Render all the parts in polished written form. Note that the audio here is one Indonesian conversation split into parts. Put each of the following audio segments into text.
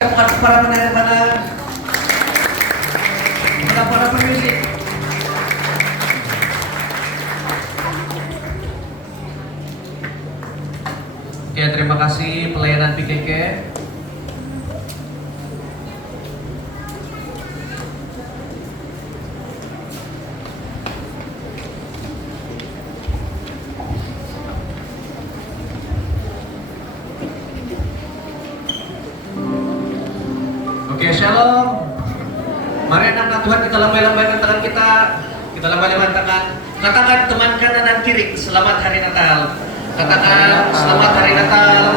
para pemusik. Oke, terima kasih pelayanan PKK. Oke, shalom. Mari anak-anak Tuhan, kita lambai-lambaikan tangan kita. Kita lambai-lambaikan tangan. Katakan teman kanan dan kiri, selamat hari Natal. Katakan selamat hari Natal.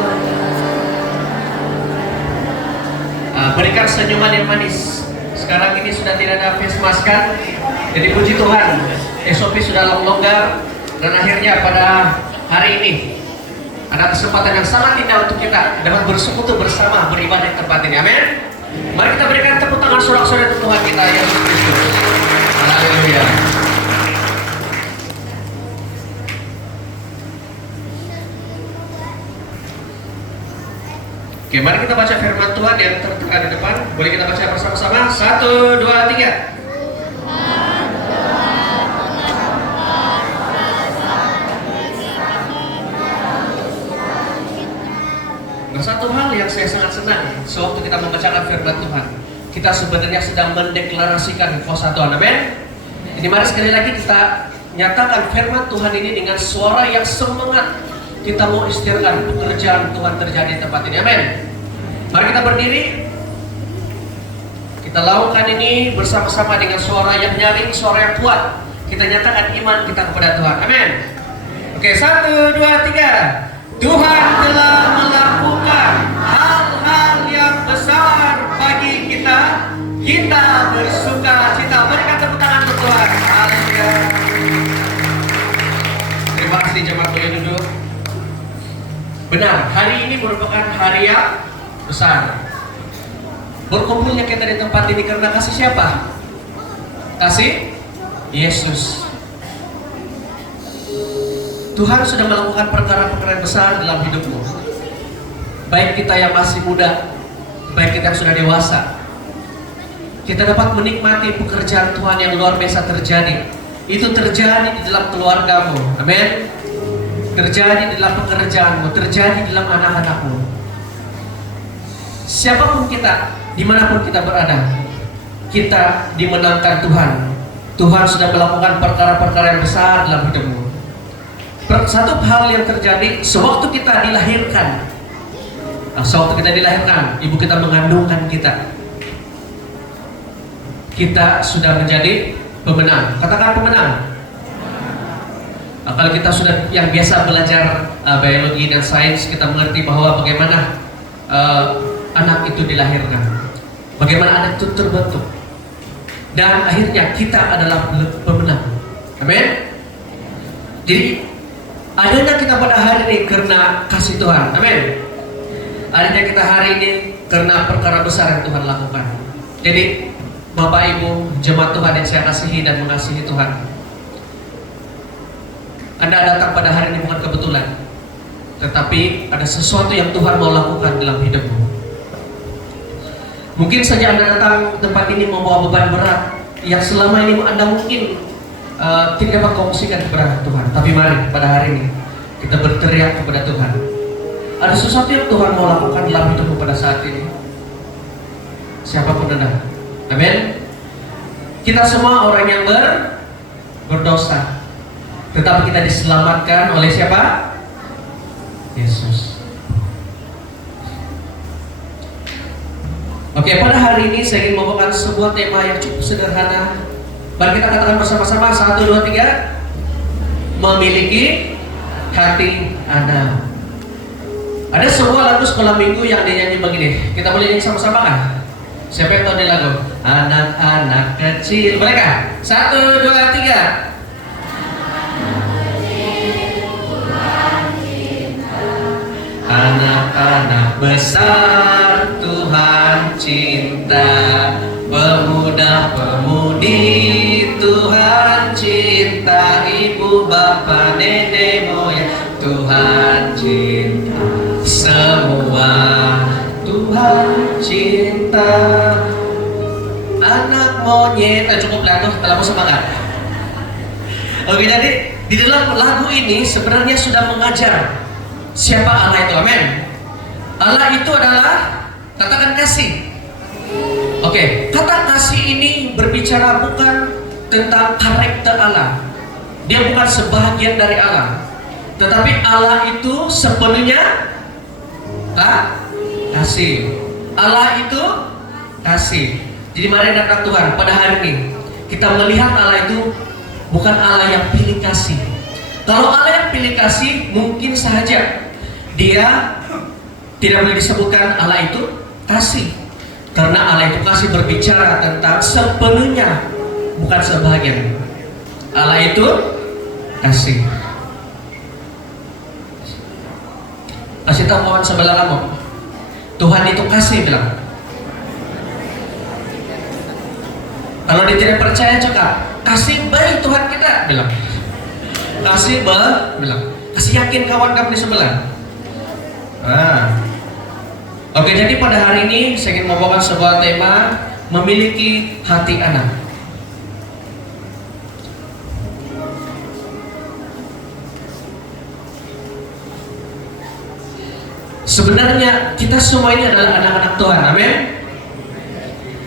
Berikan senyuman yang manis. Sekarang ini sudah tidak ada face mask kan? Jadi puji Tuhan, SOP sudah longgar. Dan akhirnya pada hari ini ada kesempatan yang sangat indah untuk kita dapat bersekutu bersama beribadah di tempat ini. Amin. Mari kita berikan tepuk tangan sorak-sorai untuk Tuhan kita Yesus Kristus. Haleluya. Oke, mari kita baca firman Tuhan yang tertera di depan. Boleh kita baca bersama-sama? 1, 2, 3. Nah, satu hal yang saya sangat senang sewaktu kita membacakan firman Tuhan, kita sebenarnya sedang mendeklarasikan kuasa Tuhan. Amin. Ini mari sekali lagi kita nyatakan firman Tuhan ini dengan suara yang semangat. Kita mau istiarkan pekerjaan Tuhan terjadi di tempat ini. Amin. Mari kita berdiri. Kita lakukan ini bersama-sama dengan suara yang nyaring, suara yang kuat. Kita nyatakan iman kita kepada Tuhan. Amin. Oke, 1, 2, 3. Tuhan telah melakukan hal-hal yang besar bagi kita. Kita bersuka cita. Berikan tepuk tangan untuk Tuhan. Haleluya. Terima kasih, jemaat, boleh duduk. Benar, hari ini merupakan hari yang besar. Berkumpulnya kita di tempat ini karena kasih siapa? Kasih Yesus. Tuhan sudah melakukan perkara-perkara besar dalam hidupmu. Baik kita yang masih muda, baik kita yang sudah dewasa, kita dapat menikmati pekerjaan Tuhan yang luar biasa terjadi. Itu terjadi di dalam keluargamu. Amin. Terjadi di dalam pekerjaanmu, terjadi di dalam anak-anakmu. Siapapun kita, dimanapun kita berada, kita dimenangkan Tuhan. Tuhan sudah melakukan perkara-perkara yang besar dalam hidupmu. Satu hal yang terjadi sewaktu kita dilahirkan. Sewaktu kita dilahirkan, ibu kita mengandungkan kita. Kita sudah menjadi pemenang. Katakan pemenang. Kalau kita sudah yang biasa belajar biologi dan sains, kita mengerti bahwa bagaimana anak itu dilahirkan, bagaimana anak itu terbentuk, dan akhirnya kita adalah pemenang. Amin. Jadi adanya kita pada hari ini karena kasih Tuhan. Amin. Adanya kita hari ini karena perkara besar yang Tuhan lakukan. Jadi Bapak Ibu jemaat Tuhan yang saya kasihi dan mengasihi Tuhan, Anda datang pada hari ini bukan kebetulan, tetapi ada sesuatu yang Tuhan mau lakukan dalam hidupmu. Mungkin saja Anda datang ke tempat ini membawa beban berat yang selama ini Anda mungkin tidak dapat kongsikan kepada Tuhan. Tapi mari pada hari ini kita berteriak kepada Tuhan. Ada sesuatu yang Tuhan mau lakukan dalam hidupmu pada saat ini. Siapapun Anda. Amin. Kita semua orang yang berdosa, tetapi kita diselamatkan oleh siapa? Yesus. Oke, pada hari ini saya ingin membawakan sebuah tema yang cukup sederhana. Mari kita katakan bersama-sama 1, 2, 3. Memiliki hati anak. Ada sebuah lagu sekolah minggu yang dinyanyi begini. Kita boleh nyanyi sama-sama kan? Siapa yang tahu di lagu? Anak-anak kecil. Boleh kan? 1, 2, 3. Anak-anak besar Tuhan cinta, pemuda-pemudi Tuhan cinta, ibu bapa nenek moyang Tuhan cinta, semua Tuhan Tuhan cinta anak monyet. Cukup lagu, terlalu semangat. Oke, jadi di dalam lagu ini sebenarnya sudah mengajar siapa Allah itu. Amin. Allah itu adalah, katakan kasih. Oke, kata kasih ini berbicara bukan tentang karakter Allah. Dia bukan sebahagian dari Allah, tetapi Allah itu sepenuhnya kasih. Allah itu kasih. Jadi mari anak Tuhan, pada hari ini kita melihat Allah itu bukan Allah yang pilih kasih. Kalau Allah yang pilih kasih, mungkin saja dia tidak boleh disebutkan Allah itu kasih, karena Allah itu kasih berbicara tentang sepenuhnya, bukan sebahagian. Allah itu kasih. Kasih tahu kawan sebelah kamu, Tuhan itu kasih, bilang. Kalau dia tidak percaya, cakap kasih baik Tuhan kita, bilang. Kasih bilang. Kasih yakin kawan kamu di sebelah. Oke, jadi pada hari ini saya ingin membawakan sebuah tema, memiliki hati anak. Sebenarnya kita semua ini adalah anak-anak Tuhan, amin.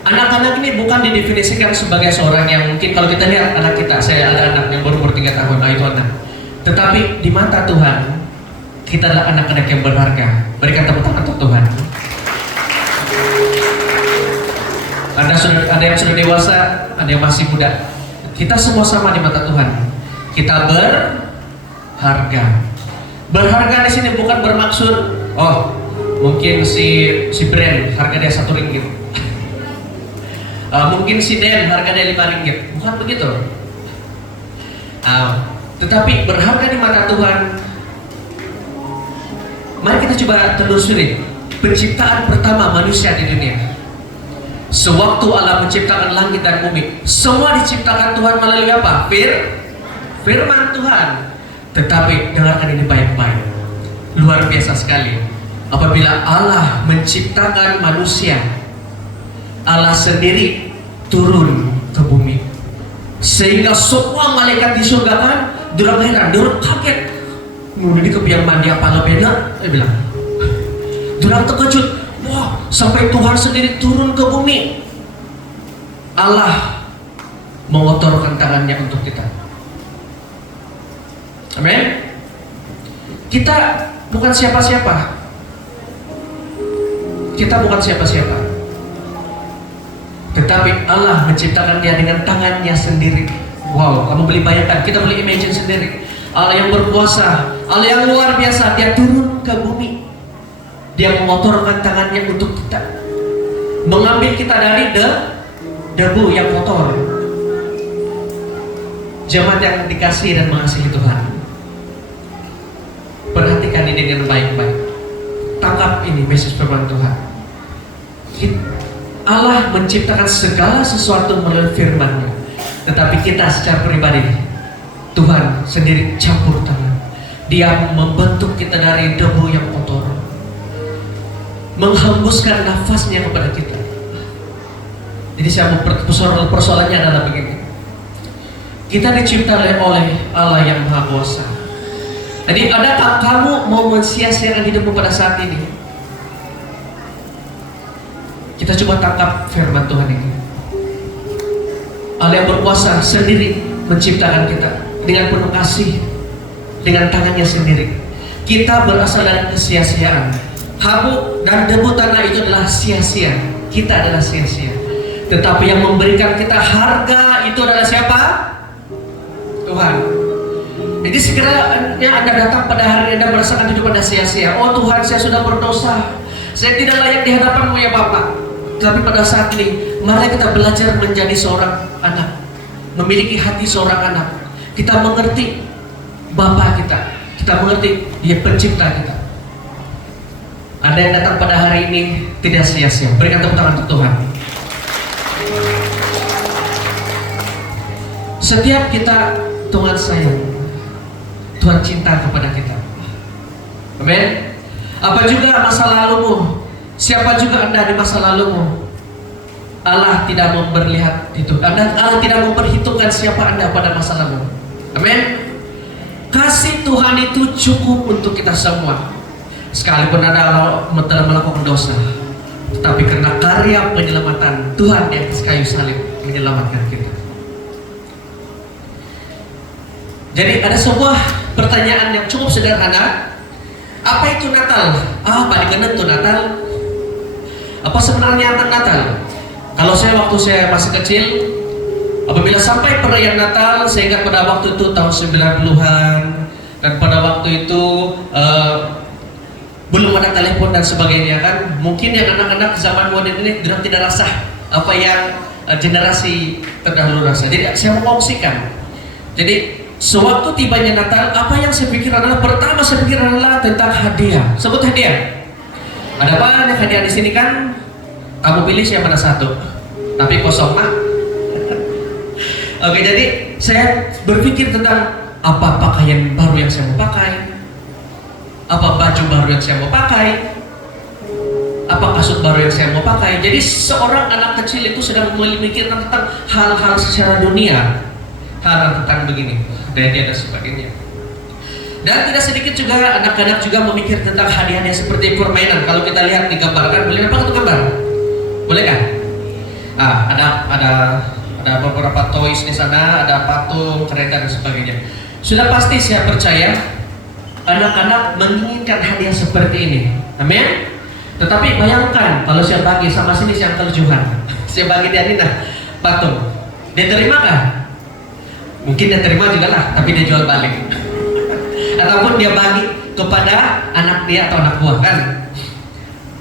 Anak-anak ini bukan didefinisikan sebagai seorang yang mungkin kalau kita lihat anak kita, saya ada anak yang baru 3 tahun, itu anak. Tetapi di mata Tuhan, kita adalah anak-anak yang berharga. Berikan tepuk tangan untuk Tuhan. Ada yang sudah dewasa, ada yang masih muda. Kita semua sama di mata Tuhan. Kita berharga. Berharga di sini bukan bermaksud, oh mungkin si brand harga dia Rp1. Mungkin si Den harga dia Rp5. Bukan begitu. Tetapi berharga di mata Tuhan. Mari kita coba telusuri penciptaan pertama manusia di dunia. Sewaktu Allah menciptakan langit dan bumi, semua diciptakan Tuhan melalui apa? Firman Tuhan. Tetapi dengarkan ini baik-baik. Luar biasa sekali. Apabila Allah menciptakan manusia, Allah sendiri turun ke bumi, sehingga semua malaikat di surga kan durang heran, durang kaget. Ini kebiang mandi apa beda? Dia bilang. Durang terkejut. Wah, sampai Tuhan sendiri turun ke bumi. Allah mengotorkan tangannya untuk kita. Amin. Kita bukan siapa-siapa. Kita bukan siapa-siapa. Tetapi Allah menciptakan dia dengan tangannya sendiri. Wow, kamu boleh bayangkan, kita boleh imagine sendiri. Allah yang berkuasa, Allah yang luar biasa, dia turun ke bumi. Dia mengotorkan tangannya untuk kita, mengambil kita dari debu yang kotor. Jemaat yang dikasihi dan mengasihi Tuhan, perhatikan ini dengan baik-baik. Tangkap ini message firman Tuhan. Allah menciptakan segala sesuatu melalui firman-Nya, tetapi kita secara pribadi, Tuhan sendiri campur tangan. Dia membentuk kita dari debu yang kotor, menghembuskan nafasnya kepada kita. Jadi saya mau persoalannya adalah begini. Kita diciptakan oleh Allah yang Maha Kuasa. Jadi adakah kamu mau mensia-siakan hidupmu pada saat ini? Kita coba tangkap firman Tuhan ini. Allah yang berkuasa sendiri menciptakan kita dengan penuh kasih, dengan tangannya sendiri. Kita berasal dari kesia-siaan. Habu dan debu tanah itu adalah sia-sia. Kita adalah sia-sia. Tetapi yang memberikan kita harga itu adalah siapa? Tuhan. Jadi sekiranya Anda datang pada hari Anda merasakan hidup Anda sia-sia. Oh Tuhan, saya sudah berdosa, saya tidak layak di hadapan-Mu ya Bapak. Tapi pada saat ini, mari kita belajar menjadi seorang anak, memiliki hati seorang anak. Kita mengerti Bapa kita, kita mengerti Dia pencipta kita. Anda yang datang pada hari ini tidak sia-sia. Berikan tepuk tangan untuk Tuhan. Setiap kita, Tuhan sayang, Tuhan cinta kepada kita. Amin. Apa juga masa lalumu Siapa juga Anda di masa lalumu, Allah tidak memperlihat itu. Allah tidak memperhitungkan siapa Anda pada masa lalu. Amin. Kasih Tuhan itu cukup untuk kita semua. Sekalipun Anda telah melakukan dosa, tetapi karena karya penyelamatan Tuhan di atas kayu salib menyelamatkan kita. Jadi ada sebuah pertanyaan yang cukup sederhana. Apa itu Natal? Apa dikenal itu Natal? Apa sebenarnya Natal? Kalau waktu saya masih kecil, apabila sampai perayaan Natal, saya ingat pada waktu itu tahun 90-an, dan pada waktu itu belum ada telepon dan sebagainya kan. Mungkin yang anak-anak zaman modern ini tidak rasa apa yang generasi terdahulu rasa. Jadi saya mau kongsikan. Jadi sewaktu tibanya Natal, apa yang saya pikir adalah, pertama saya pikir adalah tentang hadiah. Sebut hadiah. Ada banyak hadiah di sini kan? Kamu pilih siapa mana satu? Tapi kosong mah. Oke, jadi saya berpikir tentang apa pakaian baru yang saya mau pakai, apa baju baru yang saya mau pakai, apa kasut baru yang saya mau pakai. Jadi seorang anak kecil itu sedang memikirkan tentang hal-hal secara dunia, hal-hal tentang begini dan sebagainya. Dan tidak sedikit juga anak-anak juga memikir tentang hadiahnya seperti permainan. Kalau kita lihat di gambar kan, boleh apa itu gambar? Boleh kan? Ada beberapa toys di sana, ada patung, kereta dan sebagainya. Sudah pasti saya percaya anak-anak menginginkan hadiah seperti ini. Amin. Tetapi bayangkan kalau saya bagi sama sini yang kelucuhan, saya bagi dia ini patung, dia terima kan? Mungkin dia terima juga lah, tapi dia jual balik. Ataupun dia bagi kepada anak dia atau anak buah kan?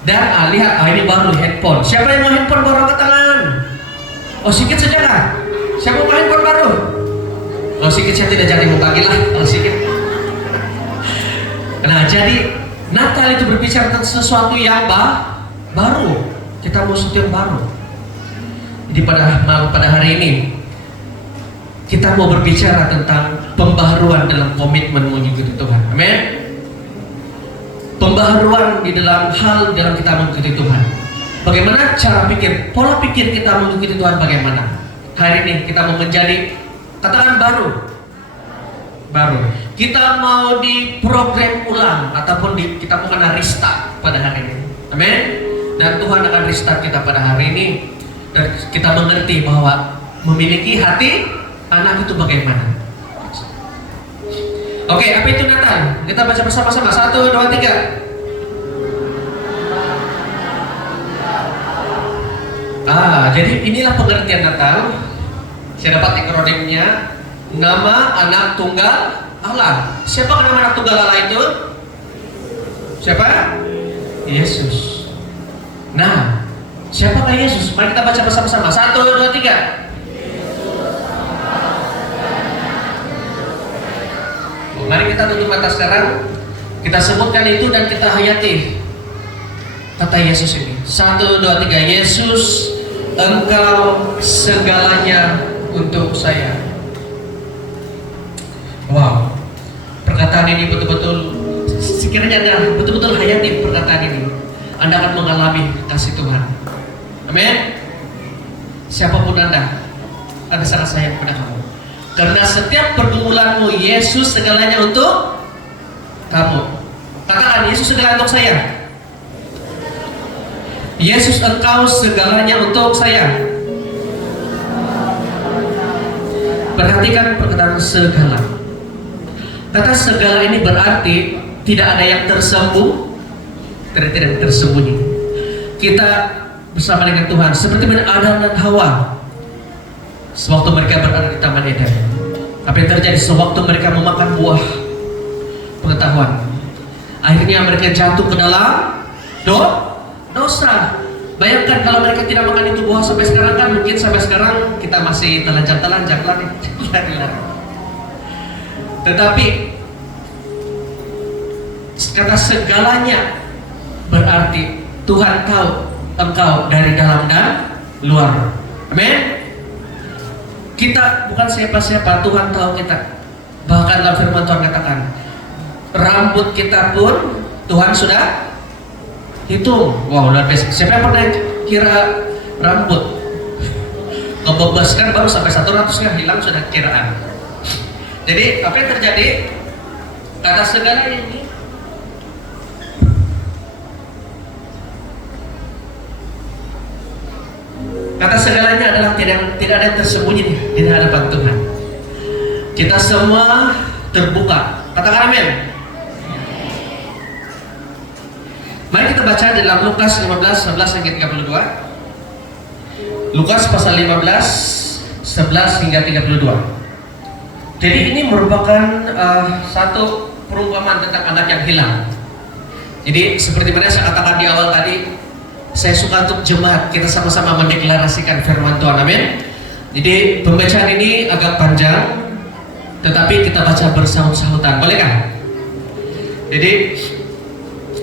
Dan lihat, ini baru handphone. Siapa yang mau handphone baru angkat tangan? Oh, sedikit saja kan? Siapa mau handphone baru? Oh, sedikit saya tidak jadi mau bagi lah. Oh, sedikit. Nah, jadi Natal itu berbicara tentang sesuatu yang baru. Kita mau sesuatu yang baru. Jadi pada hari ini kita mau berbicara tentang pembaharuan dalam komitmen mengikuti Tuhan. Amin. Pembaharuan di dalam kita mengikuti Tuhan. Bagaimana cara pikir, pola pikir kita mengikuti Tuhan bagaimana? Hari ini kita mau menjadi, katakan baru. Kita mau diprogram ulang ataupun kita mau kena restart pada hari ini. Amin. Dan Tuhan akan restart kita pada hari ini. Dan kita mengerti bahwa memiliki hati anak itu bagaimana. Oke, apa itu Natal? Kita baca bersama-sama. 1, 2, 3. Jadi inilah pengertian Natal. Saya dapat akronimnya. Nama anak tunggal Allah. Siapa nama anak tunggal Allah itu? Siapa? Yesus. Nah, siapakah Yesus? Mari kita baca bersama-sama. 1, 2, 3. Mari kita tutup mata sekarang. Kita sebutkan itu dan kita hayati kata Yesus ini. 1, 2, 3. Yesus, Engkau segalanya untuk saya. Wow. Perkataan ini betul-betul, sekiranya Anda betul-betul hayati perkataan ini, Anda akan mengalami kasih Tuhan. Amin. Siapapun Anda sangat sayang kepada kamu. Karena setiap pergumulanmu, Yesus segalanya untuk kamu. Katakan, Yesus segalanya untuk saya. Yesus, Engkau segalanya untuk saya. Perhatikan perkataan segala. Kata segala ini berarti tidak ada yang tidak tersembunyi. Kita bersama dengan Tuhan seperti Adam dan Hawa sewaktu mereka berada di Taman Eden. Apa yang terjadi sewaktu mereka memakan buah pengetahuan? Akhirnya mereka jatuh ke dalam dosa. Bayangkan kalau mereka tidak makan itu buah sampai sekarang kan, mungkin sampai sekarang kita masih telanjang lah nih. Tetapi kata segalanya berarti Tuhan tahu engkau dari dalam dan luar. Amin. Kita bukan siapa-siapa, Tuhan tahu kita. Bahkan dalam firman Tuhan katakan, rambut kita pun Tuhan sudah Hitung, wow luar biasa. Siapa yang pernah kira rambut? Kebebaskan baru sampai 100 kan hilang sudah kiraan. Jadi apa yang terjadi? Kata segala ini kata segalanya adalah tidak ada yang tersembunyi di hadapan Tuhan. Kita semua terbuka. Katakan amin. Mari kita baca dalam Lukas 15, 11 hingga 32. Lukas pasal 15, 11 hingga 32. Jadi ini merupakan satu perumpamaan tentang anak yang hilang. Jadi seperti mana saya katakan di awal tadi, saya suka untuk jemaat kita sama-sama mendeklarasikan firman Tuhan, amin. Jadi pembacaan ini agak panjang, tetapi kita baca bersahut-sahutan, bolehkah? Jadi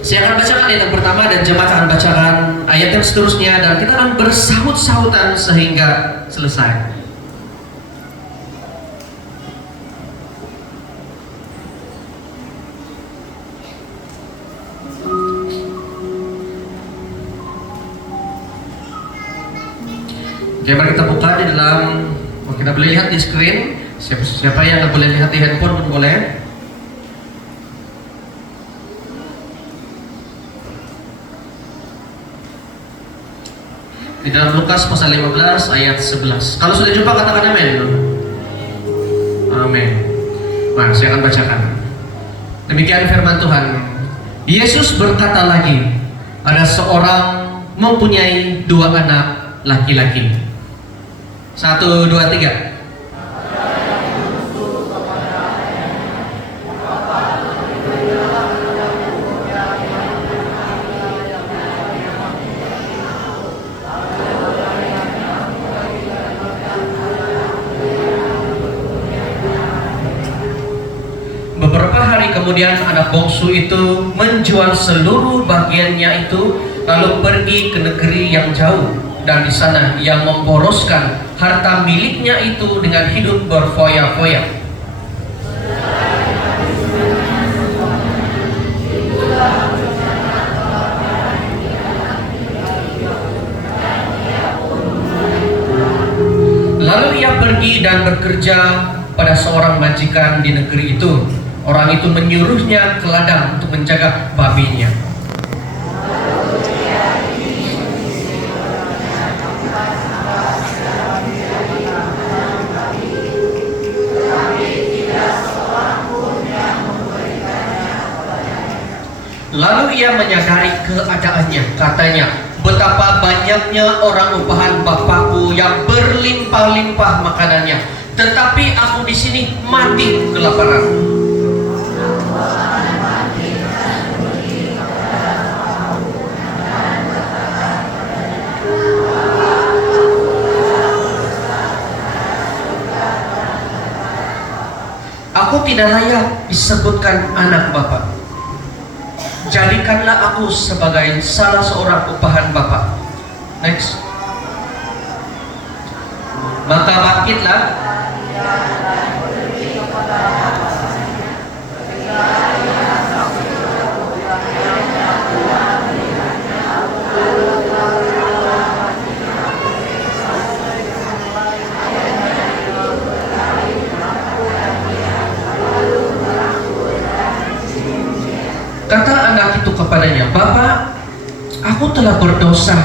saya akan bacakan ayat yang pertama dan jemaat akan bacakan ayat yang seterusnya dan kita akan bersahut-sahutan sehingga selesai. Oke, mari kita buka di dalam, kita boleh lihat di screen. Siapa yang nggak boleh lihat di handphone pun boleh. Di dalam Lukas pasal 15 ayat 11. Kalau sudah jumpa katakan amin. Amin. Nah, saya akan bacakan. Demikian firman Tuhan. Yesus berkata lagi, ada seorang mempunyai 2 anak laki-laki. 1, 2, 3. Beberapa hari kemudian anak bungsu itu menjual seluruh bagiannya itu lalu pergi ke negeri yang jauh, dan di sana ia memboroskan harta miliknya itu dengan hidup berfoya-foya. Lalu ia pergi dan bekerja pada seorang majikan di negeri itu. Orang itu menyuruhnya ke ladang untuk menjaga babinya. Lalu ia menyadari keadaannya, katanya, betapa banyaknya orang upahan bapakku yang berlimpah-limpah makanannya, tetapi aku di sini mati kelaparan. Aku tidak layak disebutkan anak Bapa. Jadikanlah aku sebagai salah seorang upahan Bapa. Next. Maka bangkitlah kata anak itu kepadanya, Bapak, aku telah berdosa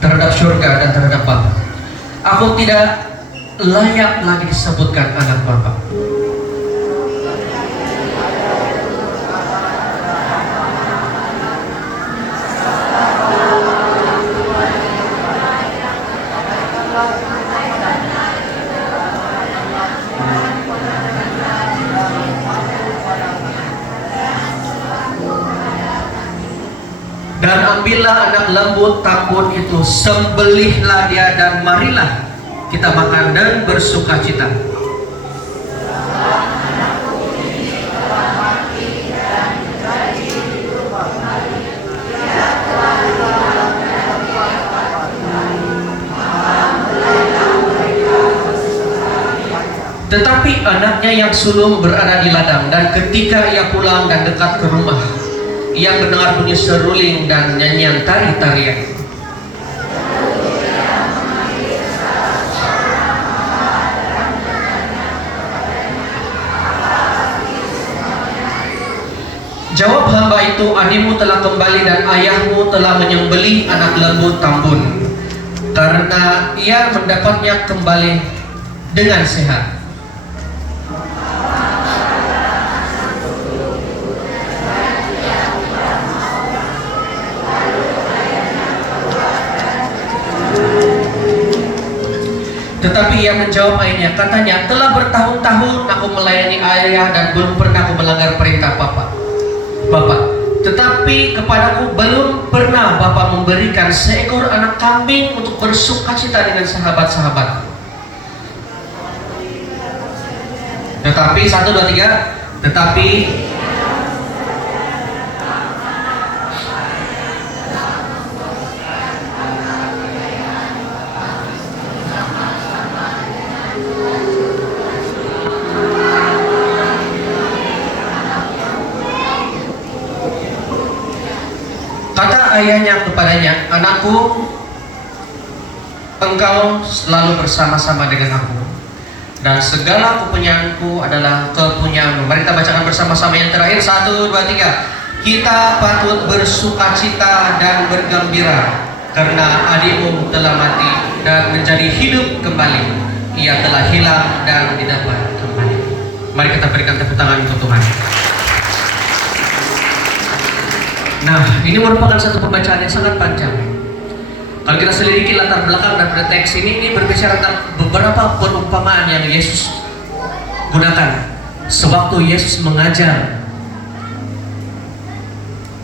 terhadap surga dan terhadap Bapak. Aku tidak layak lagi disebutkan anak Bapak. Dan ambillah anak lembu tambun itu, sembelihlah dia dan marilah kita makan dan bersuka cita. Tetapi anaknya yang sulung berada di ladang, dan ketika ia pulang dan dekat ke rumah, Ia mendengar bunyi seruling dan nyanyian tari-tarian. Jawab hamba itu, adikmu telah kembali dan ayahmu telah menyembelih anak lembu tambun, karena ia mendapatnya kembali dengan sehat. Tetapi ia menjawab ayahnya, katanya, telah bertahun-tahun aku melayani ayah dan belum pernah aku melanggar perintah Bapak. Tetapi kepadaku belum pernah Bapak memberikan seekor anak kambing untuk bersukacita dengan sahabat-sahabat. Tetapi 1, 2, 3. Tetapi ayahnya kepadanya, anakku, engkau selalu bersama-sama dengan aku, dan segala kepunyaanku adalah kepunyaanmu. Mari kita bacakan bersama-sama yang terakhir. 1, 2, 3. Kita patut bersukacita dan bergembira, karena adikmu telah mati dan menjadi hidup kembali. Ia telah hilang dan didapat kembali. Mari kita berikan tepuk tangan untuk Tuhan. Nah, ini merupakan satu pembacaan yang sangat panjang. Kalau kita selidiki latar belakang dan teks ini berbicara tentang beberapa perumpamaan yang Yesus gunakan sewaktu Yesus mengajar.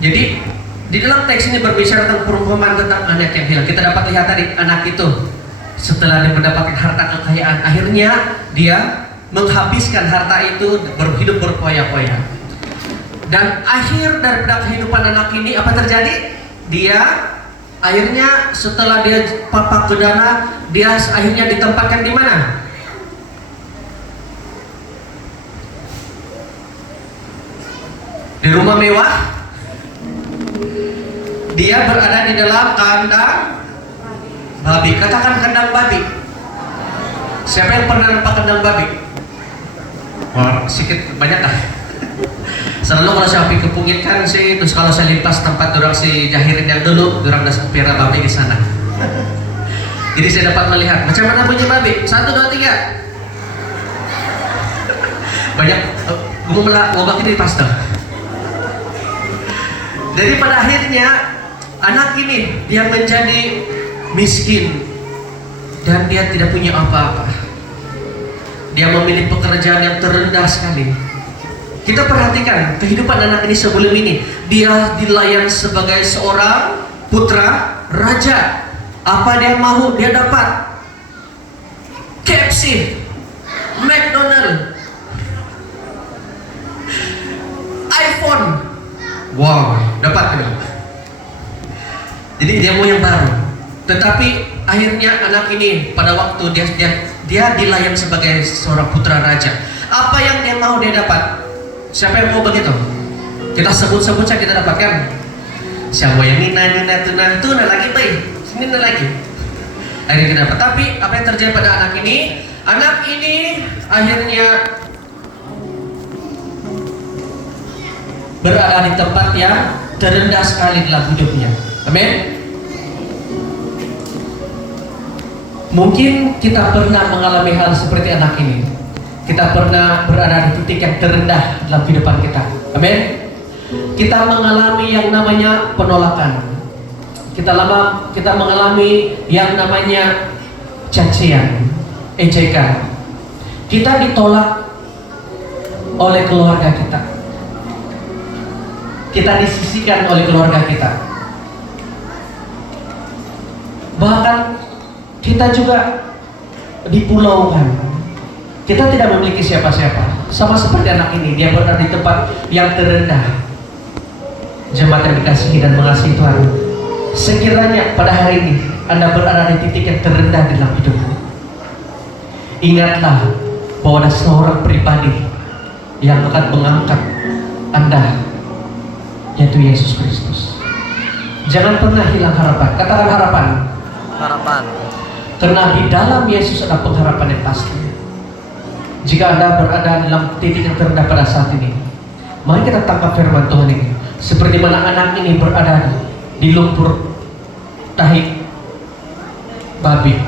Jadi, di dalam teks ini berbicara tentang perumpamaan tentang anak yang hilang. Kita dapat lihat tadi, anak itu setelah dia mendapatkan harta kekayaan, akhirnya dia menghabiskan harta itu, berhidup berpoya-poya. Dan akhir daripada kehidupan anak ini apa terjadi? Dia akhirnya setelah dia papak ke dana, dia akhirnya ditempatkan di mana? Di rumah mewah. Dia berada di dalam kandang babi. Katakan kandang babi. Siapa yang pernah nampak kandang babi? Wah, sedikit banyak lah. Selalu kalau saya kepungin kan sih, terus kalau saya lintas tempat dorang si Jahirin yang dulu, dorang ada pera babi di sana. Jadi saya dapat melihat macam mana bunyi babi. 1, 2, 3. Banyak ngomong ini pastor. Jadi pada akhirnya anak ini dia menjadi miskin dan dia tidak punya apa-apa. Dia memilih pekerjaan yang terendah sekali. Kita perhatikan kehidupan anak ini sebelum ini. Dia dilayan sebagai seorang putra raja. Apa dia mau, dia dapat. KFC, McDonald, iPhone. Wow, dapat. Jadi dia mau yang baru. Tetapi akhirnya anak ini pada waktu dia dilayan sebagai seorang putra raja. Apa yang dia mau dia dapat. Siapa yang mau begitu? Kita sebut-sebut saja kita dapatkan. Siapa yang nina tuna lagi baik, nina lagi. Akhirnya kita dapat. Tapi apa yang terjadi pada anak ini? Anak ini akhirnya berada di tempat yang terendah sekali dalam hidupnya. Amin. Mungkin kita pernah mengalami hal seperti anak ini. Kita pernah berada di titik yang terendah dalam kehidupan kita. Amin. Kita mengalami yang namanya penolakan. Kita mengalami yang namanya cacian, ejekan. Kita ditolak oleh keluarga kita. Kita disisihkan oleh keluarga kita. Bahkan kita juga dipulaukan. Kita tidak memiliki siapa-siapa. Sama seperti anak ini, dia berada di tempat yang terendah. Jemaat yang dikasihi dan mengasihi Tuhan, sekiranya pada hari ini Anda berada di titik yang terendah dalam hidupmu, ingatlah bahwa ada seorang pribadi yang akan mengangkat Anda yaitu Yesus Kristus. Jangan pernah hilang harapan. Katakan harapan. Harapan. Karena di dalam Yesus ada pengharapan yang pasti. Jika Anda berada dalam titik yang terendah pada saat ini, mari kita tangkap firman Tuhan ini. Seperti mana anak ini berada di lumpur tahi babi.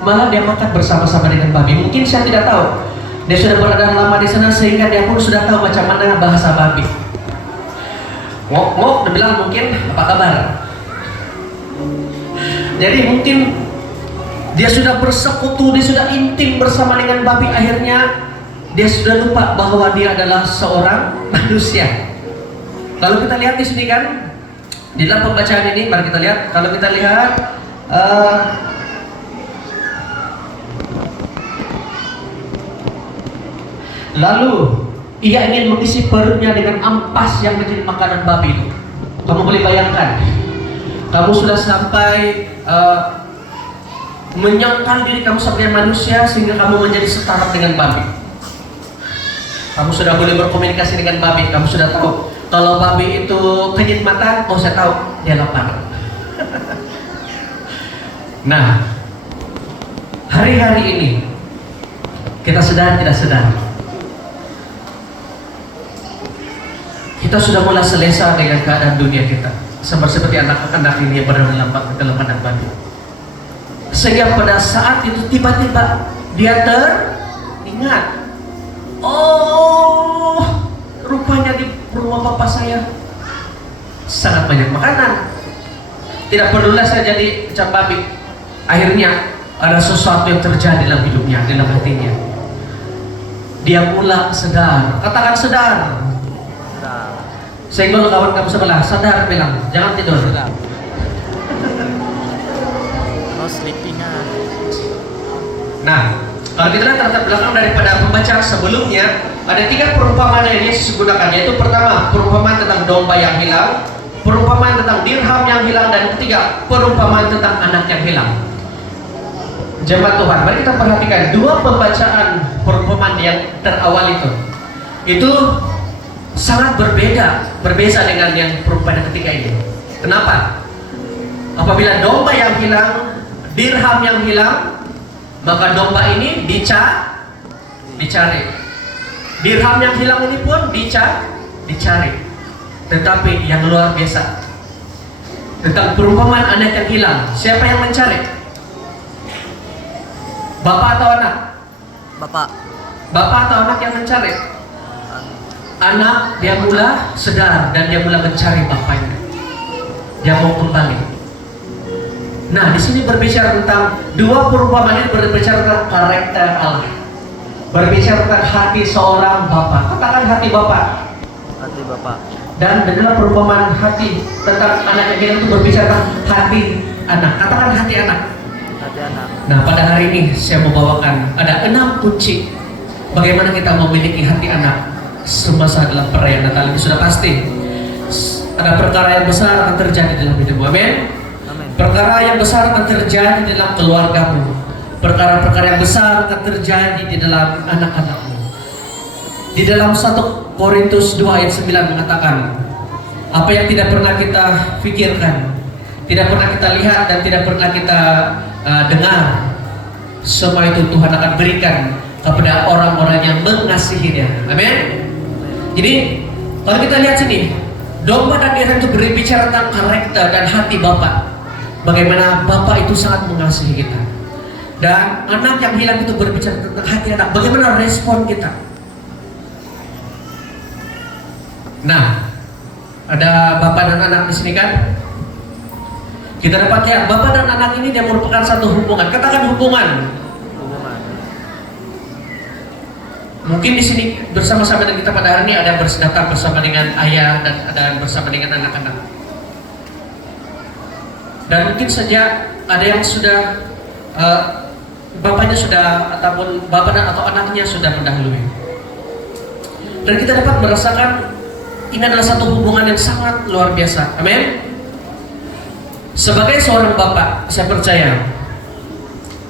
Malah dia makan bersama-sama dengan babi. Mungkin saya tidak tahu. Dia sudah berada lama di sana sehingga dia pun sudah tahu macam mana bahasa babi. Ngok-ngok, dia bilang mungkin apa kabar. Jadi mungkin dia sudah bersekutu, dia sudah intim bersama dengan babi. Akhirnya dia sudah lupa bahwa dia adalah seorang manusia. Lalu kita lihat di sini kan, di dalam pembacaan ini, mari kita lihat. Kalau kita lihat, lalu ia ingin mengisi perutnya dengan ampas yang menjadi makanan babi itu. Kamu boleh bayangkan, kamu sudah sampai menyangkal diri kamu sebagai manusia sehingga kamu menjadi setara dengan babi. Kamu sudah boleh berkomunikasi dengan babi. Kamu sudah tahu kalau babi itu kenyit mata, kau saya tahu dia lapar. Nah, hari-hari ini kita sedar tidak sedar, kita sudah mulai selesa dengan keadaan dunia kita, seperti anak-anak ini yang berada dalam padang babi. Sehingga pada saat itu tiba-tiba dia teringat, oh, rupanya di rumah bapak saya sangat banyak makanan. Tidak perlulah saya jadi macam babi. Akhirnya ada sesuatu yang terjadi dalam hidupnya, dalam hatinya. Dia mulai sedar. Katakan sedar. Sehingga kawan kamu sebelah sadar bilang, jangan tidur. No sleeping. Nah, kalau kita lihat latar belakang daripada pembacaan sebelumnya, ada 3 perumpamaan yang Yesus gunakan, yaitu pertama, perumpamaan tentang domba yang hilang, perumpamaan tentang dirham yang hilang, dan ketiga, perumpamaan tentang anak yang hilang. Jemaat Tuhan, mari kita perhatikan 2 pembacaan perumpamaan yang terawal itu sangat berbeda dengan yang perumpamaan ketiga ini. Kenapa? Apabila domba yang hilang, dirham yang hilang, maka domba ini dicari. Dirham yang hilang ini pun dicari. Tetapi yang luar biasa tentang perumpamaan anak yang hilang, siapa yang mencari? Bapak atau anak? Bapak. Bapak atau anak yang mencari? Anak, dia mula sedar dan dia mula mencari bapaknya. Dia mau kembali. Nah, di sini berbicara tentang 2 perumpamaan ini, berbicara tentang karakter Allah. Berbicara tentang hati seorang bapak. Katakan hati bapak. Hati bapak. Dan dalam perumpamaan hati tentang anak yang hilang itu berbicara tentang hati anak. Katakan hati anak. Hati anak. Nah, pada hari ini saya mau bawakan ada 6 kunci bagaimana kita memiliki hati anak semasa dalam perayaan Natal ini. Sudah pasti ada perkara yang besar akan terjadi dalam hidupmu. Amin. Perkara yang besar akan terjadi di dalam keluargamu. Perkara-perkara yang besar akan terjadi di dalam anak-anakmu. Di dalam 1 Korintus 2 ayat 9 mengatakan, apa yang tidak pernah kita pikirkan, tidak pernah kita lihat, dan tidak pernah kita dengar, semua itu Tuhan akan berikan kepada orang-orang yang mengasihi Dia. Amin. Jadi kalau kita lihat sini, domba dan dirham itu berbicara tentang karakter dan hati Bapa. Bagaimana Bapak itu sangat mengasihi kita. Dan anak yang hilang itu berbicara tentang hati anak. Bagaimana respon kita? Nah, ada Bapak dan anak di sini kan? Kita dapat lihat Bapak dan anak ini dia merupakan satu hubungan. Katakan hubungan. Mungkin di sini bersama-sama dengan kita pada hari ini ada yang datang bersama dengan ayah dan ada yang bersama dengan anak-anak. Dan mungkin saja ada yang sudah bapaknya sudah ataupun bapak dan atau anaknya sudah mendahului. Dan kita dapat merasakan ini adalah satu hubungan yang sangat luar biasa. Amin. Sebagai seorang bapak, saya percaya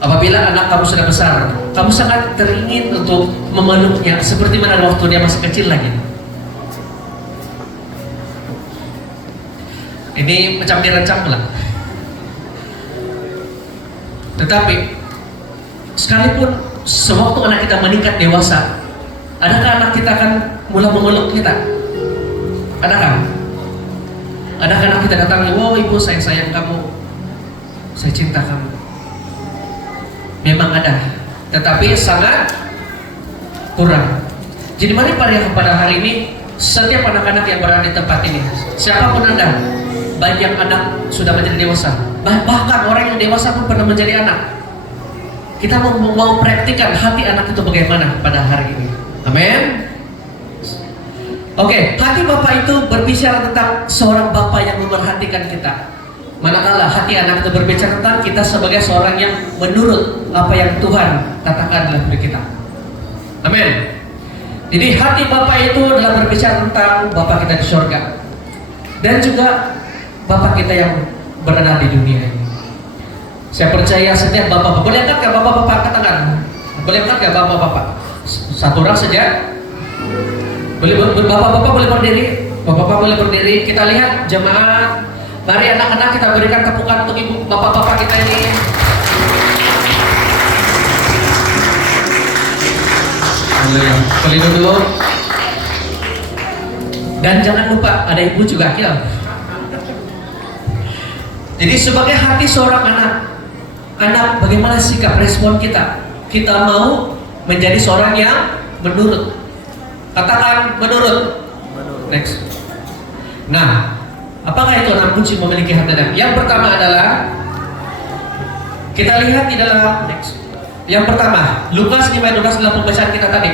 apabila anak kamu sudah besar, kamu sangat teringin untuk memeluknya seperti mana waktu dia masih kecil lagi. Ini macam dirancang pula. Tetapi sekalipun sewaktu anak kita meningkat dewasa, adakah anak kita akan mulai memeluk kita? Adakah? Adakah anak kita datang, "Wow ibu, saya sayang kamu, saya cinta kamu"? Memang ada, tetapi sangat kurang. Jadi mari pada hari ini, setiap anak-anak yang berada di tempat ini, siapapun Anda, baik yang anak sudah menjadi dewasa, bahkan orang yang dewasa pun pernah menjadi anak, kita mau praktikan hati anak itu bagaimana pada hari ini. Amin. Oke, hati Bapak itu berbicara tentang seorang Bapak yang memerhatikan kita. Manakala hati anak itu berbicara tentang kita sebagai seorang yang menurut apa yang Tuhan katakan dalam diri kita. Amin. Jadi hati Bapak itu adalah berbicara tentang Bapak kita di surga, dan juga Bapak kita yang berada di dunia ini. Saya percaya setiap Bapak, boleh angkat gak Bapak-Bapak angkat tangan? Boleh angkat gak Bapak-Bapak? Satu orang saja. Boleh Bapak-Bapak boleh berdiri. Bapak-Bapak boleh berdiri. Kita lihat jemaat. Mari anak-anak kita berikan tepukan untuk ibu Bapak-Bapak kita ini. Haleluya. Boleh dulu. Dan jangan lupa ada ibu juga ya. Jadi sebagai hati seorang anak bagaimana sikap respon kita? Kita mau menjadi seorang yang menurut. Katakan menurut. Next. Nah, apakah itu 6 kunci memiliki hati anak? Yang pertama adalah kita lihat di dalam next. Yang pertama, Lukas 5:12 dalam pembacaan kita tadi.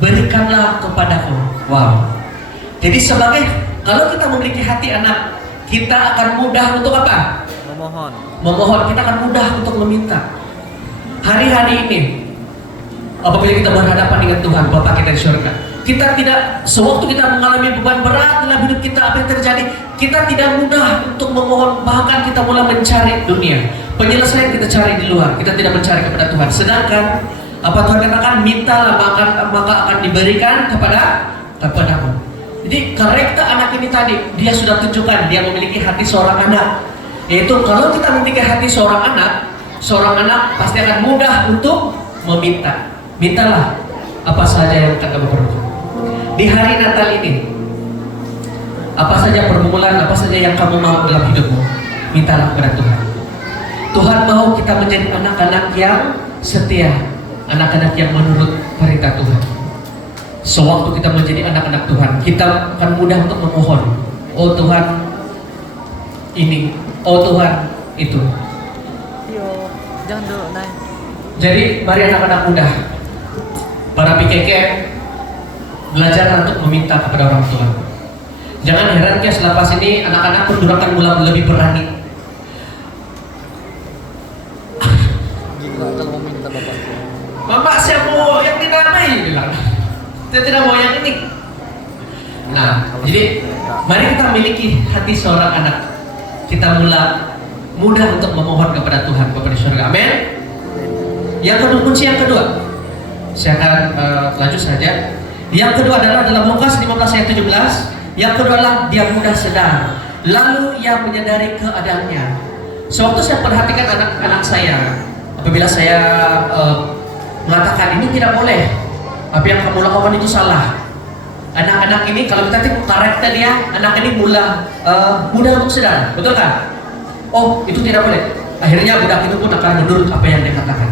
Berikanlah kepadaku. Wow. Jadi kalau kita memiliki hati anak, kita akan mudah untuk apa? Memohon. Kita akan mudah untuk meminta. Hari-hari ini, apabila kita berhadapan dengan Tuhan Bapa kita di surga, kita tidak, sewaktu kita mengalami beban berat dalam hidup kita, apa yang terjadi? Kita tidak mudah untuk memohon, bahkan kita mulai mencari dunia. Penyelesaian kita cari di luar, kita tidak mencari kepada Tuhan. Sedangkan apa Tuhan katakan, mintalah maka akan diberikan kepadamu. Jadi karakter anak ini tadi, dia sudah tunjukkan dia memiliki hati seorang anak. Yaitu kalau kita memiliki hati seorang anak pasti akan mudah untuk meminta. Mintalah apa saja yang kamu perlukan. Di hari Natal ini, apa saja pergumulan, apa saja yang kamu mau dalam hidupmu, mintalah kepada Tuhan. Tuhan mau kita menjadi anak-anak yang setia, anak-anak yang menurut perintah Tuhan. Sewaktu kita menjadi anak-anak Tuhan, kita akan mudah untuk memohon. Oh Tuhan ini, oh Tuhan itu. Jangan dulu, Nay. Jadi mari anak-anak muda, para PKK, belajar untuk meminta kepada orang tua. Jangan heran ya selepas ini anak-anak pun akan mulai lebih berani. Gila kalau mau minta Bapak. Mama saya mau yang dinamai, bilang. Saya tidak mau yang ini. Nah, jadi mari kita miliki hati seorang anak. Kita mulai mudah untuk memohon kepada Tuhan Bapa di surga. Amin. Yang kedua, kunci yang kedua, saya akan lanjut saja. Yang kedua adalah dalam Lukas 15 ayat 17. Yang kedua adalah dia mudah sadar, lalu ia menyadari keadaannya. Sewaktu saya perhatikan anak-anak saya, apabila saya mengatakan ini tidak boleh, apa yang kamu lakukan itu salah. Anak-anak ini kalau kita tengok karakter dia, anak ini mudah untuk sadar, betul kan? Oh itu tidak boleh. Akhirnya budak itu pun akan menurut apa yang dia katakan.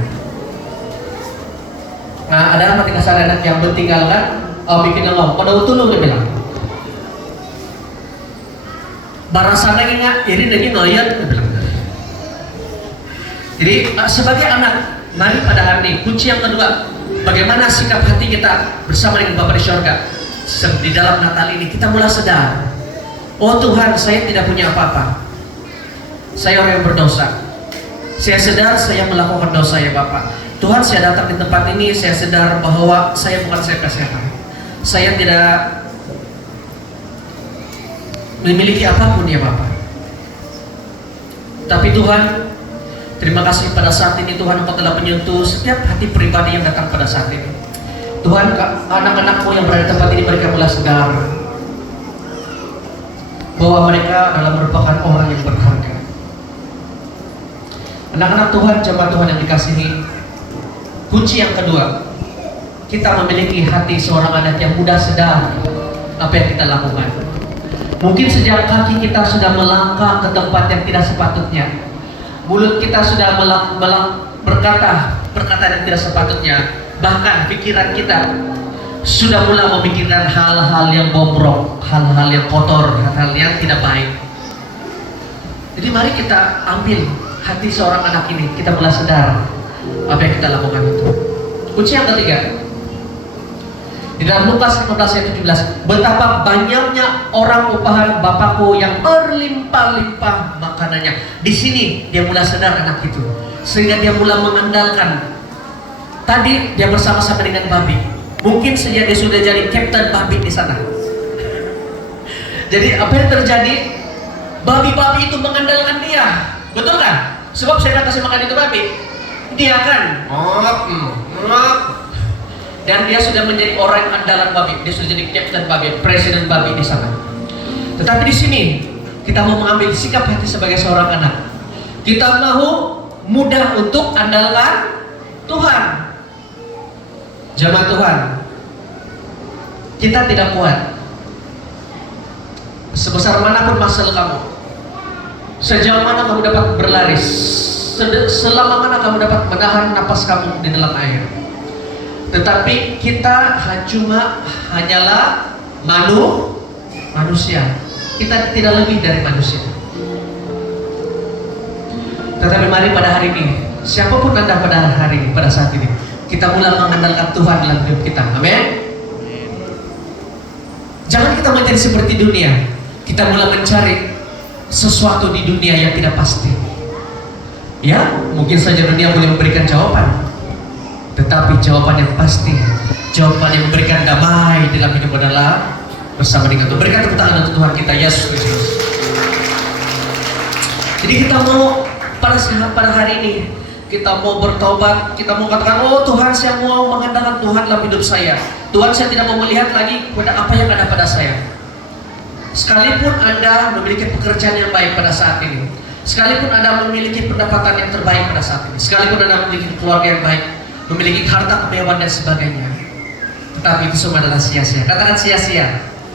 Nah ada ketika saya anak yang bertinggalkan, bikin ngomong, pada utulu dia bilang. Barasana ingat, iri lagi noyat, dia bilang. Jadi sebagai anak, mari pada hari ini kunci yang kedua, bagaimana sikap hati kita bersama dengan Bapa di surga. Di dalam Natal ini kita mulai sadar, oh Tuhan, saya tidak punya apa-apa. Saya orang yang berdosa. Saya sadar saya melakukan dosa ya Bapak. Tuhan, saya datang di tempat ini, saya sadar bahwa saya bukan saya kesehatan. Saya tidak memiliki apapun ya Bapak. Tapi Tuhan, terima kasih pada saat ini Tuhan Engkau telah menyentuh setiap hati pribadi yang datang pada saat ini. Tuhan, anak-anakmu yang berada di tempat ini mereka mulai sadar. bahwa mereka adalah merupakan orang yang berharga. Anak-anak Tuhan, jemaat Tuhan yang dikasihi, kunci yang kedua, kita memiliki hati seorang anak yang mudah sadar apa yang kita lakukan. Mungkin sejak kaki kita sudah melangkah ke tempat yang tidak sepatutnya, mulut kita sudah berkata perkataan yang tidak sepatutnya, bahkan pikiran kita sudah mulai memikirkan hal-hal yang bobrok, hal-hal yang kotor, hal-hal yang tidak baik. Jadi mari kita ambil hati seorang anak ini, kita mulai sadar apa yang kita lakukan itu. Kunci yang ketiga, di dalam Lukas 15 ayat 17, betapa banyaknya orang upahan Bapakku yang berlimpah-limpah makanannya. Di sini dia mulai sadar anak itu, sehingga dia mulai mengandalkan. Tadi dia bersama-sama dengan babi. Mungkin saja dia sudah jadi kapten babi di sana. Jadi apa yang terjadi? Babi-babi itu mengandalkan dia, betul kan? Sebab saya kasih makan itu babi, dia kan dan dia sudah menjadi orang yang andalan babi. Dia sudah jadi kapten babi, presiden babi di sana. Tetapi di sini kita mau mengambil sikap hati sebagai seorang anak. Kita mau mudah untuk andalkan Tuhan. Jemaat Tuhan, kita tidak kuat. Sebesar manapun masalah kamu, sejauh mana kamu dapat berlari, selama mana kamu dapat menahan napas kamu di dalam air. Tetapi kita hanyalah manusia. Kita tidak lebih dari manusia. Tetapi mari pada hari ini, siapapun Anda pada hari ini, pada saat ini, kita mulai mengandalkan Tuhan dalam hidup kita. Amin. Jangan kita menjadi seperti dunia. Kita mulai mencari sesuatu di dunia yang tidak pasti. Ya, mungkin saja dunia boleh memberikan jawaban, tetapi jawaban yang pasti, jawaban yang memberikan damai dalam hidup adalah bersama dengan Tuhan. Berikan tepuk tangan untuk Tuhan kita, Yesus Kristus. Jadi kita mau pada hari ini, kita mau bertobat, kita mau katakan, oh Tuhan, saya mau mengandalkan Tuhan dalam hidup saya. Tuhan, saya tidak mau melihat lagi pada apa yang ada pada saya. Sekalipun Anda memiliki pekerjaan yang baik pada saat ini, sekalipun Anda memiliki pendapatan yang terbaik pada saat ini, sekalipun Anda memiliki keluarga yang baik, memiliki harta kemewahan dan sebagainya, tetapi itu semua adalah sia-sia. Katakan sia-sia.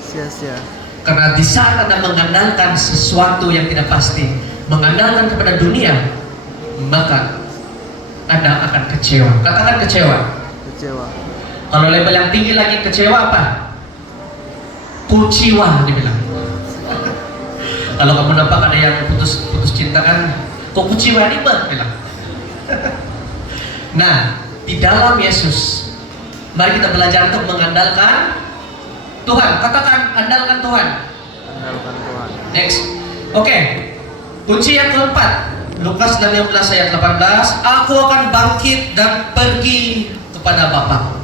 Sia-sia. Karena di saat Anda mengandalkan sesuatu yang tidak pasti, mengandalkan kepada dunia, maka Anda akan kecewa. Katakan kecewa. Kecewa. Kalau label yang tinggi lagi, kecewa apa? Kuciwa dibilang. Kalau kamu nampak ada yang putus cinta kan, kok kuciwa ini bilang. Nah, di dalam Yesus, mari kita belajar untuk mengandalkan Tuhan. Katakan, andalkan Tuhan. Andalkan Tuhan. Next. Oke. Kunci yang keempat, Lukas 16 ayat 18, aku akan bangkit dan pergi kepada Bapa.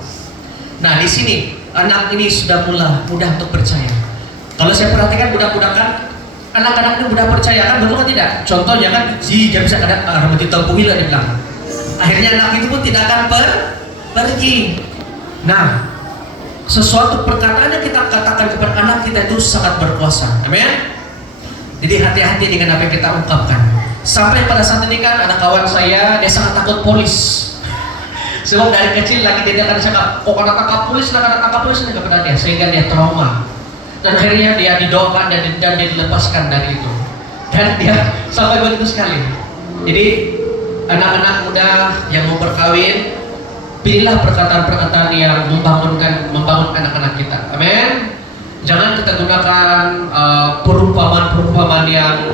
Nah, di sini anak ini sudah mulai mudah untuk percaya. Kalau saya perhatikan budak-budak kan, anak-anak ini mudah percaya kan, betul kan tidak? Contohnya kan, dia bisa ada rambut ditempuhi lah dibilang. Akhirnya anak itu pun tidak akan pergi. Nah, sesuatu perkataan yang kita katakan kepada anak kita itu sangat berkuasa. Amin. Jadi hati-hati dengan apa yang kita ungkapkan. Sampai pada saat ini kan, anak kawan saya, dia sangat takut polis. Sebab dari kecil lagi dia akan cakap, kok kena tangkap polis, nggak pernah dia, sehingga dia trauma. Dan akhirnya dia didoakan dan dia dilepaskan dari itu. Dan dia sampai begitu sekali. Jadi anak-anak muda yang mau berkawin, pilihlah perkataan-perkataan yang membangun anak-anak kita. Amin. Jangan kita gunakan perumpamaan-perumpamaan yang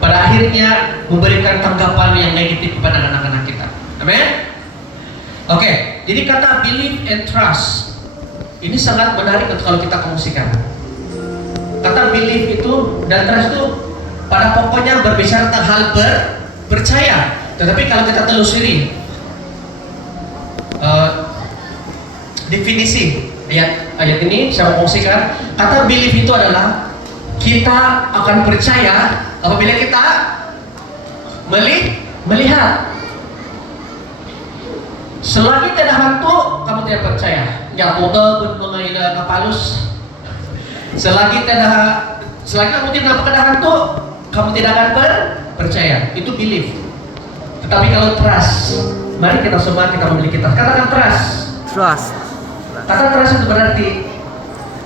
pada akhirnya memberikan tanggapan yang negatif kepada anak-anak kita. Amin. Oke, jadi kata believe and trust ini sangat menarik untuk kalau kita kongsikan. Kata believe itu dan trust itu pada pokoknya berbicara tentang hal percaya. Tetapi kalau kita telusuri definisi ayat ini, saya mau kongsikan. Kata believe itu adalah kita akan percaya apabila kita melihat. Selagi tidak hantu, kamu tidak percaya. Ya, udah pun mengaida kapalus. Selagi tidak Selagi kamu tidak kepada hantu, kamu tidak akan percaya. Itu belief. Tetapi kalau trust, mari kita semua kita memiliki trust. Katakan trust. Trust. Kata trust itu berarti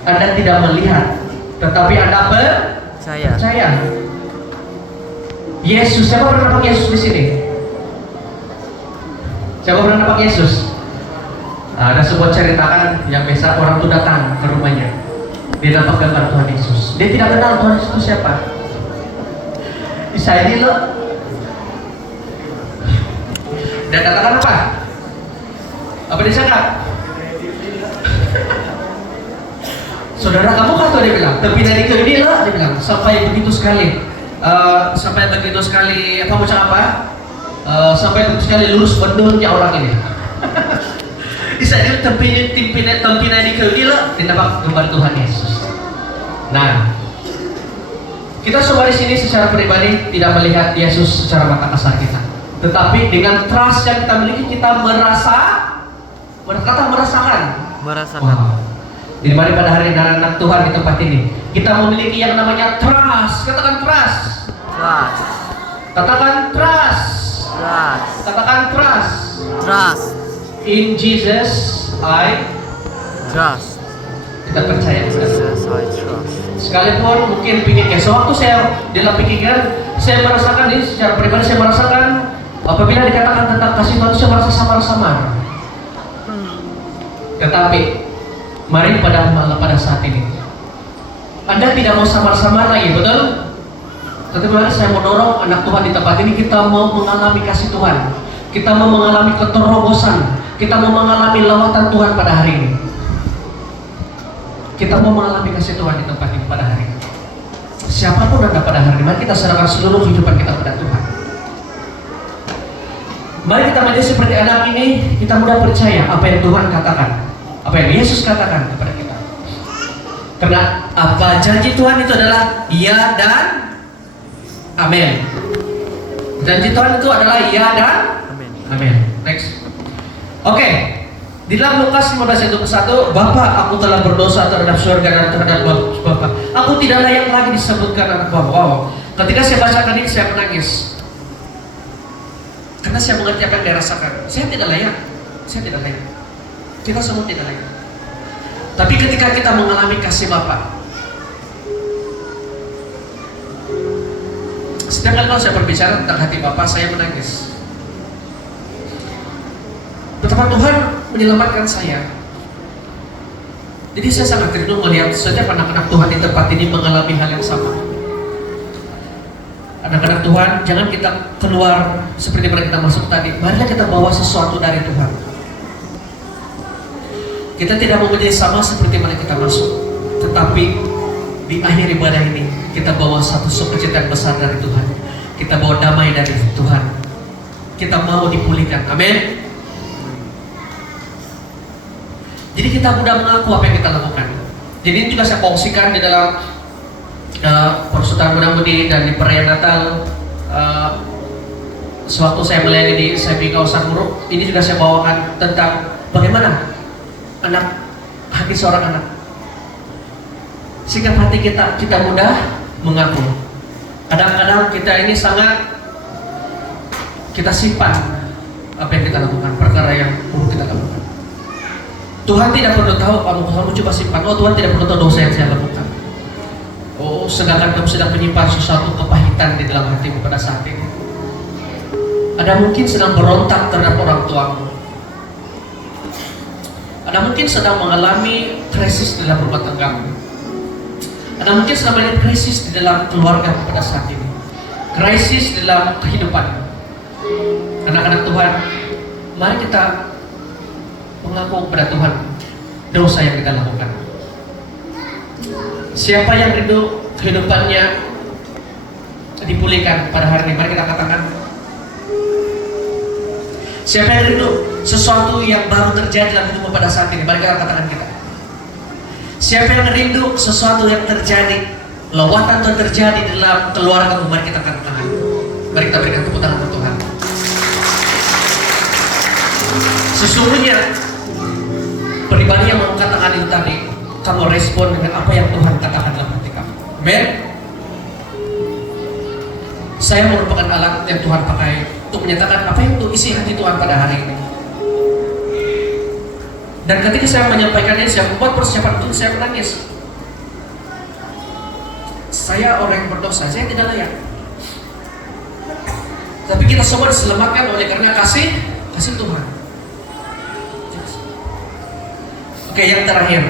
Anda tidak melihat, tetapi Anda percaya. Yesus, siapa pernah nampak Yesus di sini? Siapa pernah nampak Yesus? Ada sebuah ceritakan yang biasa orang itu datang ke rumahnya. Dia nampak gambar Tuhan Yesus. Dia tidak kenal Tuhan Yesus itu siapa. Saya ini loh. Dan katakan apa? Apa dia cakap? Saudara kamu kan tuh dia bilang. Tapi dari ke ini loh dia bilang. Sampai begitu sekali. Sampai begitu sekali. Apa mau cakap apa? Sampai begitu sekali lurus bendungnya orang ini. Bisa dia tempina di ke ini loh. Dia nampak gambar Tuhan Yesus. Nah, kita semua di sini secara pribadi tidak melihat Yesus secara mata kasar kita, tetapi dengan trust yang kita miliki kita merasakan. Wow. Jadi mari pada hari ini anak Tuhan di tempat ini kita memiliki yang namanya trust. Katakan trust. Trust. Katakan trust. Trust. Katakan trust. Trust. In Jesus I Trust. kita percaya. Jesus, I trust. Sekalipun mungkin pikirnya, sewaktu saya dalam pikiran, saya merasakan ini secara pribadi, saya merasakan apabila dikatakan tentang kasih Tuhan, saya merasa samar-samar. Tetapi, mari pada saat ini, Anda tidak mau samar-samar lagi, betul? Tetapi mari saya mau dorong anak Tuhan di tempat ini, kita mau mengalami kasih Tuhan, kita mau mengalami keterobosan, kita mau mengalami lawatan Tuhan pada hari ini. Kita mau mengalami kasih Tuhan di tempat ini pada hari ini. Siapapun Anda pada hari ini, mari kita serahkan seluruh kehidupan kita kepada Tuhan. Mari kita menjadi seperti anak ini, kita mudah percaya apa yang Tuhan katakan, apa yang Yesus katakan kepada kita. Karena apa janji Tuhan itu adalah ya dan amin. Janji Tuhan itu adalah ya dan amin. Next. Oke. Di dalam Lukas 15 ayat 21, Bapa, aku telah berdosa terhadap surga dan terhadap Bapa. Aku tidak layak lagi disebutkan anak Bapa. Wow. Ketika saya bacakan ini, saya menangis. Karena saya mengerti apa yang dia rasakan. Saya tidak layak. Saya tidak layak. Kita semua tidak layak. Tapi ketika kita mengalami kasih Bapa, setiap kali kalau saya berbicara tentang hati Bapa, saya menangis. Betapa Tuhan menyelamatkan saya. Jadi saya sangat rindu melihat setiap anak-anak Tuhan di tempat ini mengalami hal yang sama. Anak-anak Tuhan, jangan kita keluar seperti mana kita masuk tadi. Marilah kita bawa sesuatu dari Tuhan. Kita tidak mau menjadi sama seperti mana kita masuk, tetapi di akhir ibadah ini kita bawa satu sukacita besar dari Tuhan. Kita bawa damai dari Tuhan. Kita mau dipulihkan. Amin. Jadi kita mudah mengaku apa yang kita lakukan. Jadi ini juga saya kongsikan di dalam persaudaraan muda-mudi dan di perayaan Natal. Sewaktu saya melayani di SMI kawasan Muruk, ini juga saya bawakan tentang bagaimana hati seorang anak. Sikap hati kita mudah mengaku. Kadang-kadang kita ini sangat kita simpan apa yang kita lakukan, perkara yang buruk kita lakukan. Tuhan tidak perlu tahu, kamu coba simpan. Oh, Tuhan tidak perlu tahu dosa yang saya lakukan. Oh, sedangkan kamu sedang menyimpan sesuatu kepahitan di dalam hatimu pada saat ini. Ada mungkin sedang berontak terhadap orang tuamu. Ada mungkin sedang mengalami krisis di dalam rumah tanggamu. Ada mungkin sedang mengalami krisis di dalam keluarga pada saat ini. Krisis di dalam kehidupan. Anak-anak Tuhan, mari kita mengaku kepada Tuhan dosa yang kita lakukan. Siapa yang rindu kehidupannya dipulihkan pada hari ini? Mari kita katakan. Siapa yang rindu sesuatu yang baru terjadi dalam hidupmu pada saat ini? Mari kita katakan kita. Siapa yang rindu sesuatu yang terjadi, lawatan Tuhan terjadi dalam keluargamu? Mari kita katakan. Mari kita berikan tepuk tangan untuk Tuhan. Sesungguhnya pribadi yang mengatakan itu tadi, kamu respon dengan apa yang Tuhan katakan dalam hati kamu. Amen. Saya merupakan alat yang Tuhan pakai untuk menyatakan apa yang isi hati Tuhan pada hari ini. Dan ketika saya menyampaikannya, saya membuat persiapan itu, saya menangis. Saya orang yang berdosa, saya tidak layak. Tapi kita semua diselamatkan oleh karena kasih Tuhan. Oke, yang terakhir.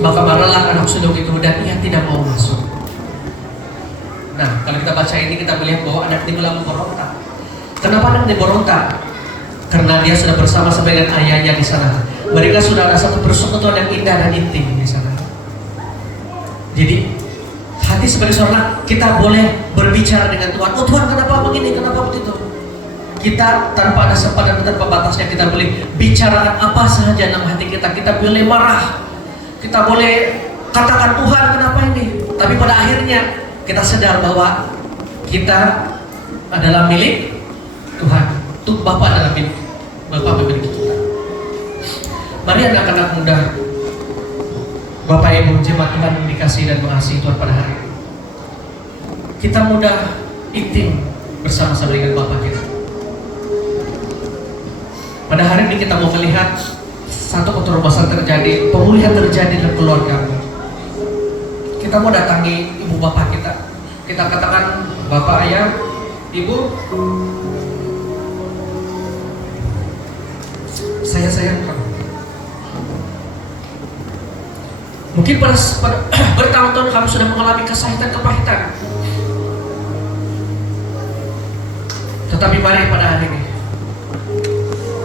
Maka marahlah anak sulung itu dan ia tidak mau masuk. Nah, kalau kita baca ini kita melihat bahwa anak ini mulai memberontak. Kenapa anak ini berontak? Karena dia sudah bersama-sama dengan ayahnya di sana. Mereka sudah ada satu persekutuan yang indah dan intim di sana. Jadi hati sebagai seorang kita boleh berbicara dengan Tuhan. Oh Tuhan, kenapa begini? Kenapa begitu? Kita tanpa ada sempadan dan tanpa batasnya kita boleh bicarakan apa saja dalam hati kita. Kita boleh marah. Kita boleh katakan Tuhan kenapa ini? Tapi pada akhirnya kita sadar bahwa kita adalah milik Tuhan. Tuh Bapa adalah milik Bapa memiliki kita. Mari anak-anak muda, Bapak Ibu jemaat Tuhan yang dikasihi dan mengasihi Tuhan pada hari ini, kita mudah intim bersama-sama dengan Bapa kita. Pada hari ini kita mau melihat satu keterobosan terjadi, pemulihan terjadi dalam keluarga. Kita mau datangi ibu bapak kita. Kita katakan, Bapak, Ayah, Ibu, saya sayang kamu. Mungkin pada bertahun-tahun kamu sudah mengalami kesakitan, kepahitan. Tetapi mari pada hari ini,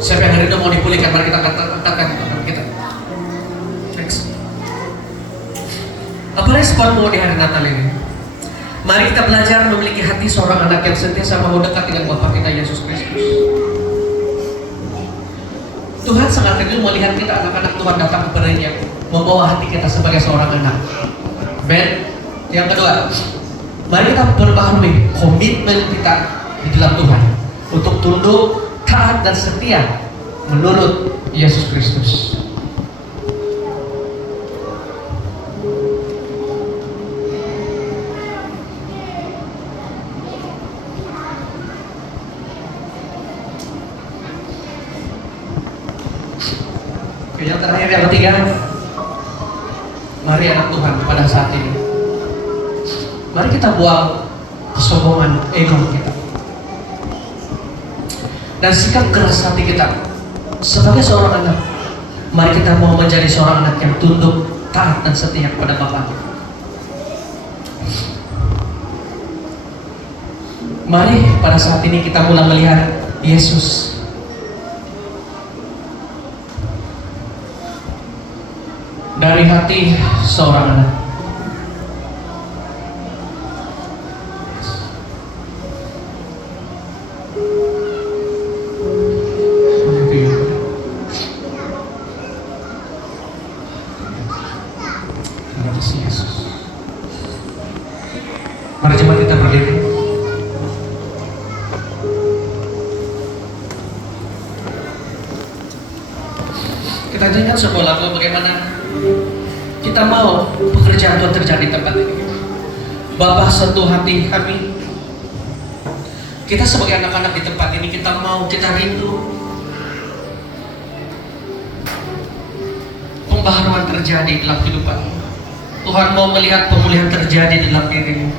siapa yang hari ini mau dipulihkan, mari kita katakan kita. Next. Apa responmu di hari Natal ini? Mari kita belajar memiliki hati seorang anak yang sentiasa mau dekat dengan Bapa kita Yesus Kristus. Tuhan sangat rindu melihat kita anak-anak Tuhan datang kepadanya, membawa hati kita sebagai seorang anak. Ben, yang kedua, mari kita perbaharui komitmen kita di dalam Tuhan untuk tunduk, taat dan setia menurut Yesus Kristus. Yang terakhir, yang ketiga, mari anak Tuhan pada saat ini, mari kita buang kesombongan ego kita dan sikap keras hati kita sebagai seorang anak. Mari kita mau menjadi seorang anak yang tunduk, taat dan setia kepada Bapa. Mari pada saat ini kita mulai melihat Yesus dari hati seorang anak. Mari jemaat kita berdiri. Kita nyanyikan sebuah lagu bagaimana kita mau pekerjaan Tuhan terjadi di tempat ini. Bapa, satu hati kami, kita sebagai anak-anak di tempat ini, kita mau, kita rindu pembaharuan terjadi dalam kehidupan. Tuhan mau melihat pemulihan terjadi dalam dirimu.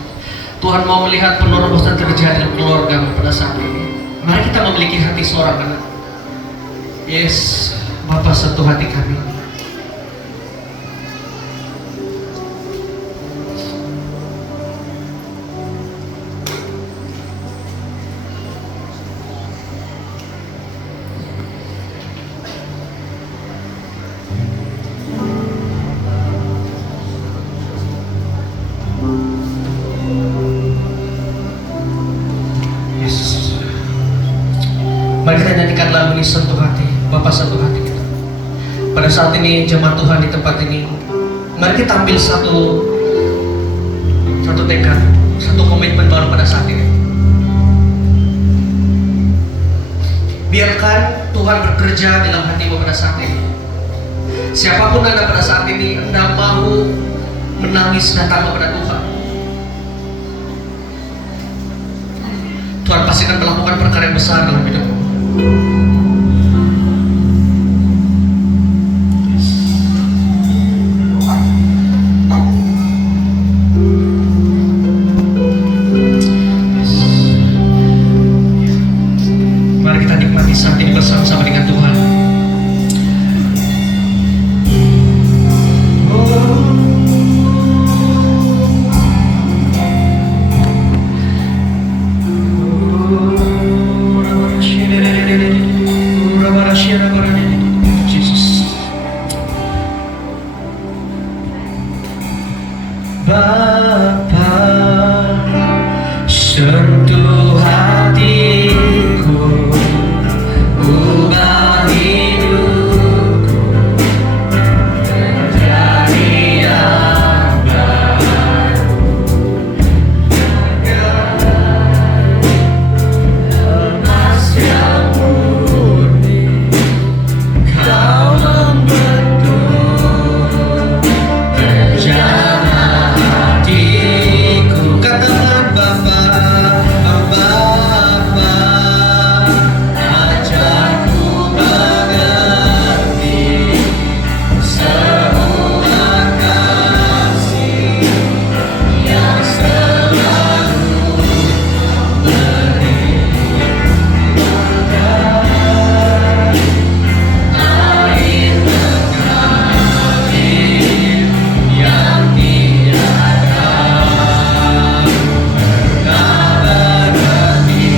Tuhan mau melihat penerobosan terjadi dalam keluarga pada saat ini. Mari kita memiliki hati seorang anak. Yes, Bapa, satu hati kami. Mari kita nyanyikan lagu ini, satu hati, Bapa satu hati kita. Pada saat ini jemaat Tuhan di tempat ini, mari kita ambil satu tekad, satu komitmen baru pada saat ini. Biarkan Tuhan bekerja dalam hatimu pada saat ini. Siapapun Anda pada saat ini, Anda mau menangis datang kepada Tuhan. Tuhan pasti akan melakukan perkara yang besar dalam hidupmu. Mari kita nikmati saat ini bersama-sama dengan Tuhan. Jesus. Bapa, sentuh hatiku, ubah hidupku menjadi yang baru. Lepas yang murni, Kau membentuk rencana hatiku. Katakan Bapa, Bapa, ajarku mengerti semua kasih yang selalu beri. Air mengalir yang tiada berhenti.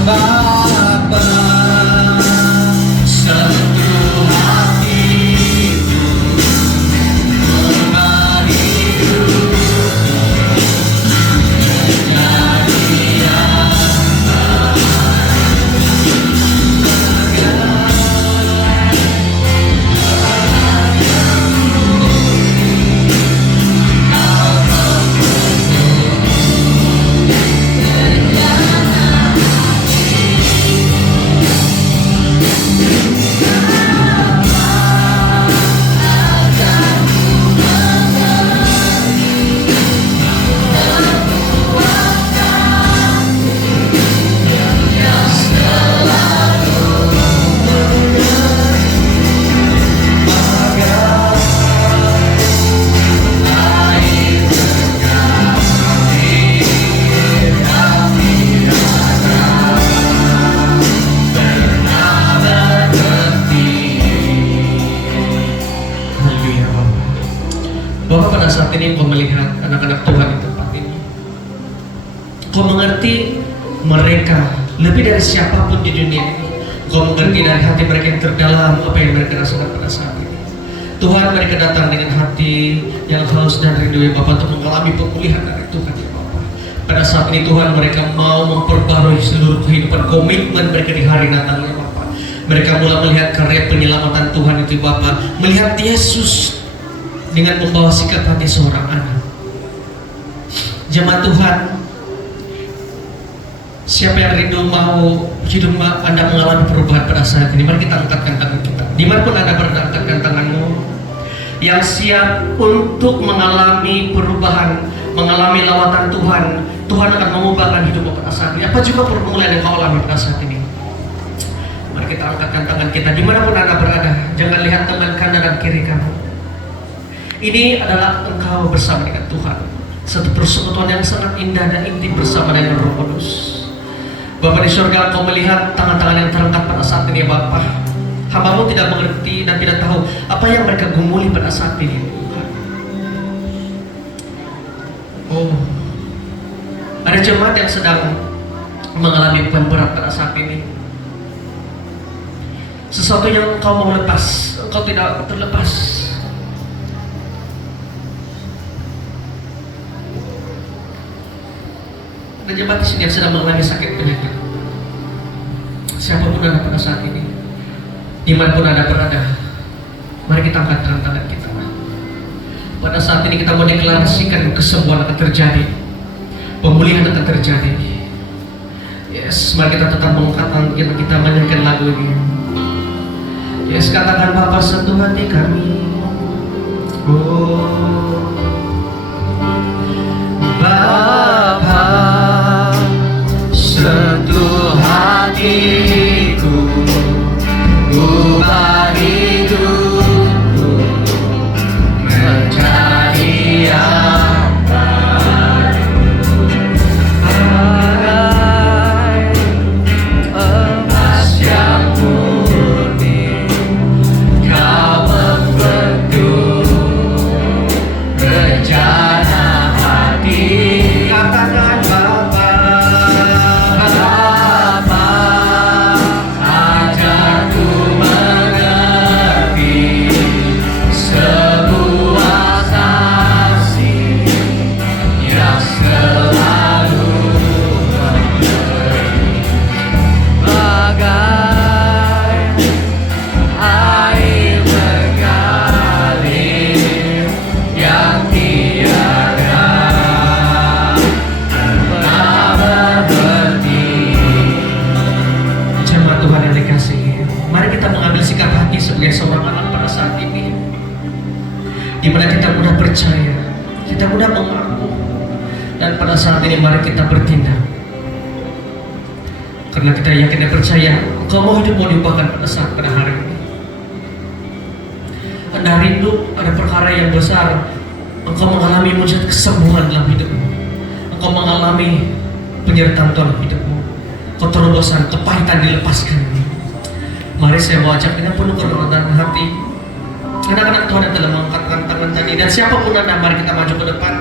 Bapa, sentuh hatiku, ubah hidupku menjadi yang Haleluya Bapak. Bapak, pada saat ini Engkau melihat anak-anak Tuhan di tempat ini. Engkau mengerti mereka lebih dari siapapun di dunia ini. Engkau mengerti dari hati mereka yang terdalam apa yang mereka rasakan pada saat ini. Tuhan, mereka datang dengan hati yang haus dan rindu ya Bapak untuk mengalami pemulihan dari Tuhan ya Bapak. Pada saat ini Tuhan, mereka mau memperbarui seluruh kehidupan, komitmen mereka di hari Natal ya Bapak. Mereka mulai melihat karya penyelamatan Tuhan itu Bapak, melihat Yesus dengan membawa sikap hati seorang anak. Jemaat Tuhan, siapa yang rindu mau hidup Anda mengalami perubahan pada saat ini, mari kita angkatkan tangan kita. Dimanapun Anda berada, angkatkan tanganmu. Yang siap untuk mengalami perubahan, mengalami lawatan Tuhan. Tuhan akan mengubahkan hidupmu pada saat ini. Apa juga pergumulan yang kau alami pada saat ini? Mari kita angkatkan tangan kita. Dimanapun Anda berada, jangan lihat teman kanan dan kiri kamu. Ini adalah engkau bersama dengan Tuhan. Satu persekutuan yang sangat indah dan intim bersama dengan Roh Kudus. Bapa di surga, Engkau melihat tangan-tangan yang terangkat pada saat ini, Bapa. Hamba-Mu tidak mengerti dan tidak tahu apa yang mereka gumuli pada saat ini, Tuhan. Oh, ada jemaat yang sedang mengalami beban berat pada saat ini. Sesuatu yang Engkau mau lepas, Engkau tidak terlepas. Ada jemaat di sini yang sedang mengalami sakit penyakit. Siapapun Anda pada saat ini, dimanapun Anda berada, mari kita angkat tangan kita. Pada saat ini kita mau deklarasikan kesembuhan akan terjadi, pemulihan akan terjadi. Yes, mari kita tetap mengangkat tangan kita menyanyikan lagu ini. Yes, katakan Bapa, sentuh hati kami. Oh, Bapa, sebagai seorang anak pada saat ini, di mana kita mudah percaya, kita mudah mengaku, dan pada saat ini mari kita bertindak. Karena kita yakin dan percaya, Engkau mau hidup mau diubahkan pada hari ini. Anda rindu ada perkara yang besar, Engkau mengalami mujizat kesembuhan dalam hidupmu, Engkau mengalami penyertaan dalam hidupmu, keterobosan, kepahitan dilepaskan. Mari saya mau ajak dengan penuh kerendahan hati anak-anak Tuhan yang telah mengangkatkan tangan tadi, dan siapapun Anda, mari kita maju ke depan.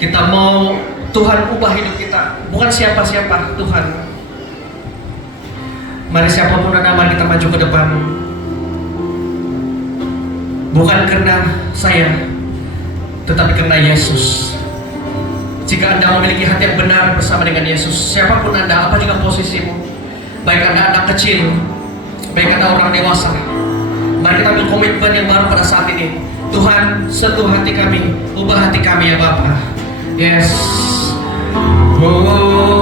Kita mau Tuhan ubah hidup kita, bukan siapa-siapa, Tuhan. Mari siapapun Anda, mari kita maju ke depan. Bukan karena saya, tetapi karena Yesus. Jika Anda memiliki hati yang benar bersama dengan Yesus, siapapun Anda, apa juga posisimu, baik Anda anak kecil, baik Anda orang dewasa, mari kita ambil komitmen yang baru pada saat ini. Tuhan, sentuh hati kami, ubah hati kami ya Bapa. Yes. Oh,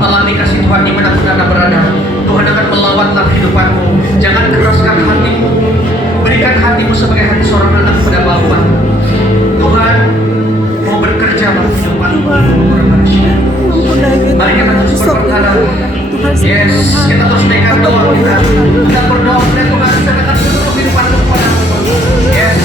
alami kasih Tuhan dimanapun Anda berada. Tuhan akan melawat dalam kehidupanmu. Jangan keraskan hatimu. Berikan hatimu sebagai hati seorang anak kepada Bapa. Tuhan mau bekerja dalam kehidupanmu. Mari kita terus berperkara. Yes, kita terus naikkan doa kita. Kita berdoa kepada Tuhan, serahkan seluruh kehidupanmu kepada Tuhan. Yes.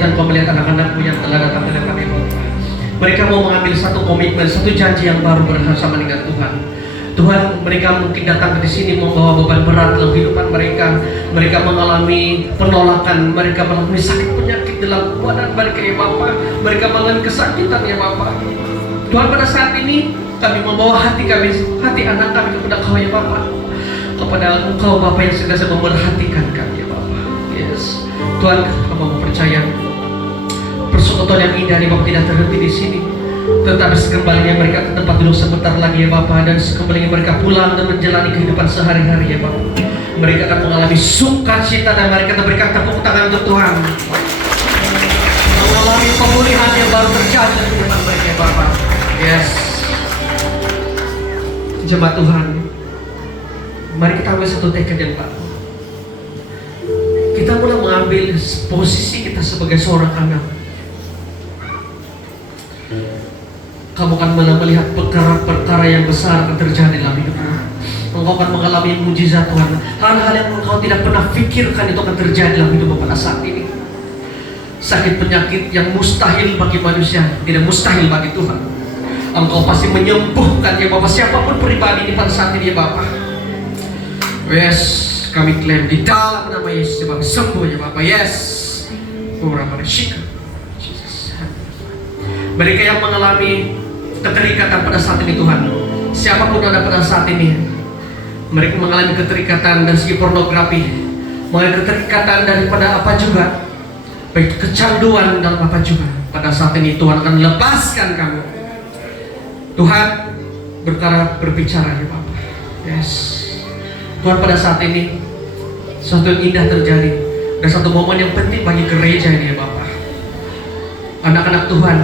dan kau melihat anak-anakmu yang telah datang kepada kami, Bapa. Mereka mau mengambil satu komitmen, satu janji yang baru bersama dengan Tuhan. Tuhan, mereka mungkin datang ke sini membawa beban berat dalam kehidupan mereka. Mereka mengalami penolakan, mereka mengalami sakit penyakit dalam badan mereka, ya Bapa. Mereka mengalami kesakitan, ya Bapa. Tuhan, pada saat ini kami membawa hati kami, hati anak kami kepada Kau, ya Bapa. Kepada Engkau, Bapa, yang senantiasa memperhatikan kami, ya Bapa. Yes, Tuhan, kami percaya persekutuan yang indah ini, Bapa, tidak terhenti di sini. Tetapi sekembalinya mereka ke tempat duduk sebentar lagi, ya Bapa. Dan sekembalinya mereka pulang dan menjalani kehidupan sehari-hari, ya Bapa. Mereka akan mengalami sukacita dan mereka memberikan tepuk tangan untuk Tuhan. Mengalami pemulihan yang baru terjadi dalam kehidupan mereka, ya Bapa. Yes. Jemaat Tuhan, mari kita ambil satu tekad yang baru. Kita mulai mengambil posisi kita sebagai seorang anak. Kamu akan mulai melihat perkara-perkara yang besar akan terjadi dalam hidupmu. Engkau akan mengalami mujizat Tuhan. Hal-hal yang engkau tidak pernah pikirkan itu akan terjadi dalam hidupmu pada saat ini. Sakit penyakit yang mustahil bagi manusia, tidak mustahil bagi Tuhan. Engkau pasti menyembuhkan ya Bapak, siapapun pribadi ini pada saat ini ya Bapak. Yes, kami klaim di dalam nama Yesus ya Bapak, sembuh ya Bapak. Yes. Mereka yang mengalami keterikatan pada saat ini Tuhan, siapapun ada pada saat ini, mereka mengalami keterikatan dari segi pornografi, mengalami keterikatan daripada apa juga, baik kecanduan dalam apa juga. Pada saat ini Tuhan akan lepaskan kamu. Tuhan berbicara ya Bapak. Yes. Tuhan pada saat ini sesuatu yang indah terjadi. Dan satu momen yang penting bagi gereja ini ya Bapak. Anak-anak Tuhan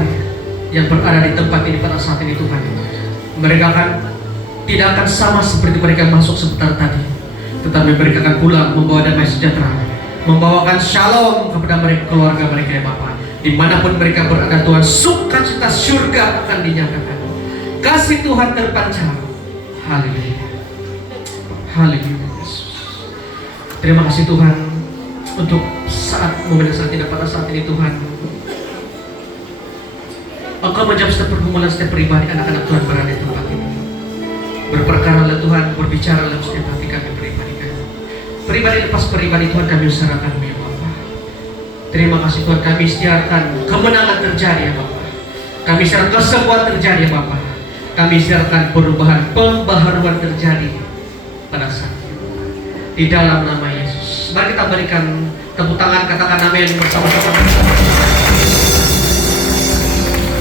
yang berada di tempat ini pada saat ini Tuhan, mereka tidak akan sama seperti mereka yang masuk sebentar tadi, tetapi mereka akan pulang membawa damai sejahtera, membawakan shalom kepada mereka, keluarga mereka ya Bapak. Dimanapun mereka berada Tuhan, sukacita surga akan dinyatakan, kasih Tuhan terpancar. Haleluya, haleluya Yesus. Terima kasih Tuhan untuk momen saat ini, pada saat ini Tuhan Engkau menjawab setiap pergumulan setiap pribadi anak-anak Tuhan berada di tempat ini. Berperkaralah Tuhan, berbicara dalam setiap hati kami pribadi kami. Pribadi lepas pribadi Tuhan kami serahkan ya Bapak. Terima kasih Tuhan, kami istiharkan kemenangan terjadi ya Bapak. Kami istiharkan kesembuhan terjadi ya Bapak. Kami istiharkan perubahan, pembaharuan terjadi pada saat ini. Di dalam nama Yesus. Mari kita berikan tepuk tangan, katakan amin bersama-sama.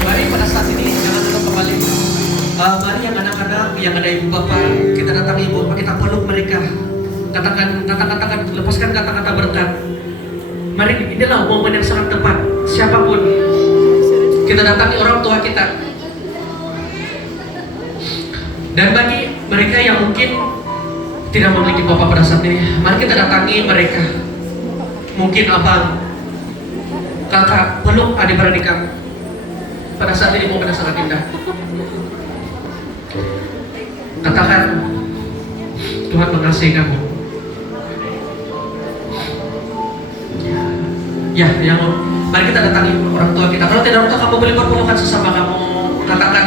Mari pada saat ini jangan lupa kembali. Mari yang anak-anak, yang ada ibu bapak, kita datang ibu bapak, kita peluk mereka. Katakan kata-kata, lepaskan kata-kata berkat. Mari, inilah momen yang sangat tepat. Siapapun kita datangi orang tua kita. Dan bagi mereka yang mungkin tidak memiliki bapak pada saat ini, mari kita datangi mereka. Mungkin abang, kakak, peluk adik-beradik kamu. Pada saat ini momen yang sangat indah. Katakan, Tuhan mengasihi kamu. Ya, yang mari kita datangi orang tua kita. Kalau tidak orang tua, kamu boleh berpelukan sesama kamu. Katakan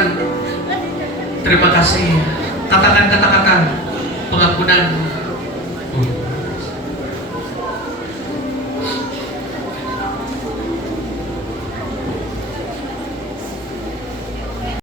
terima kasih. Katakan kata-kata pengampunan.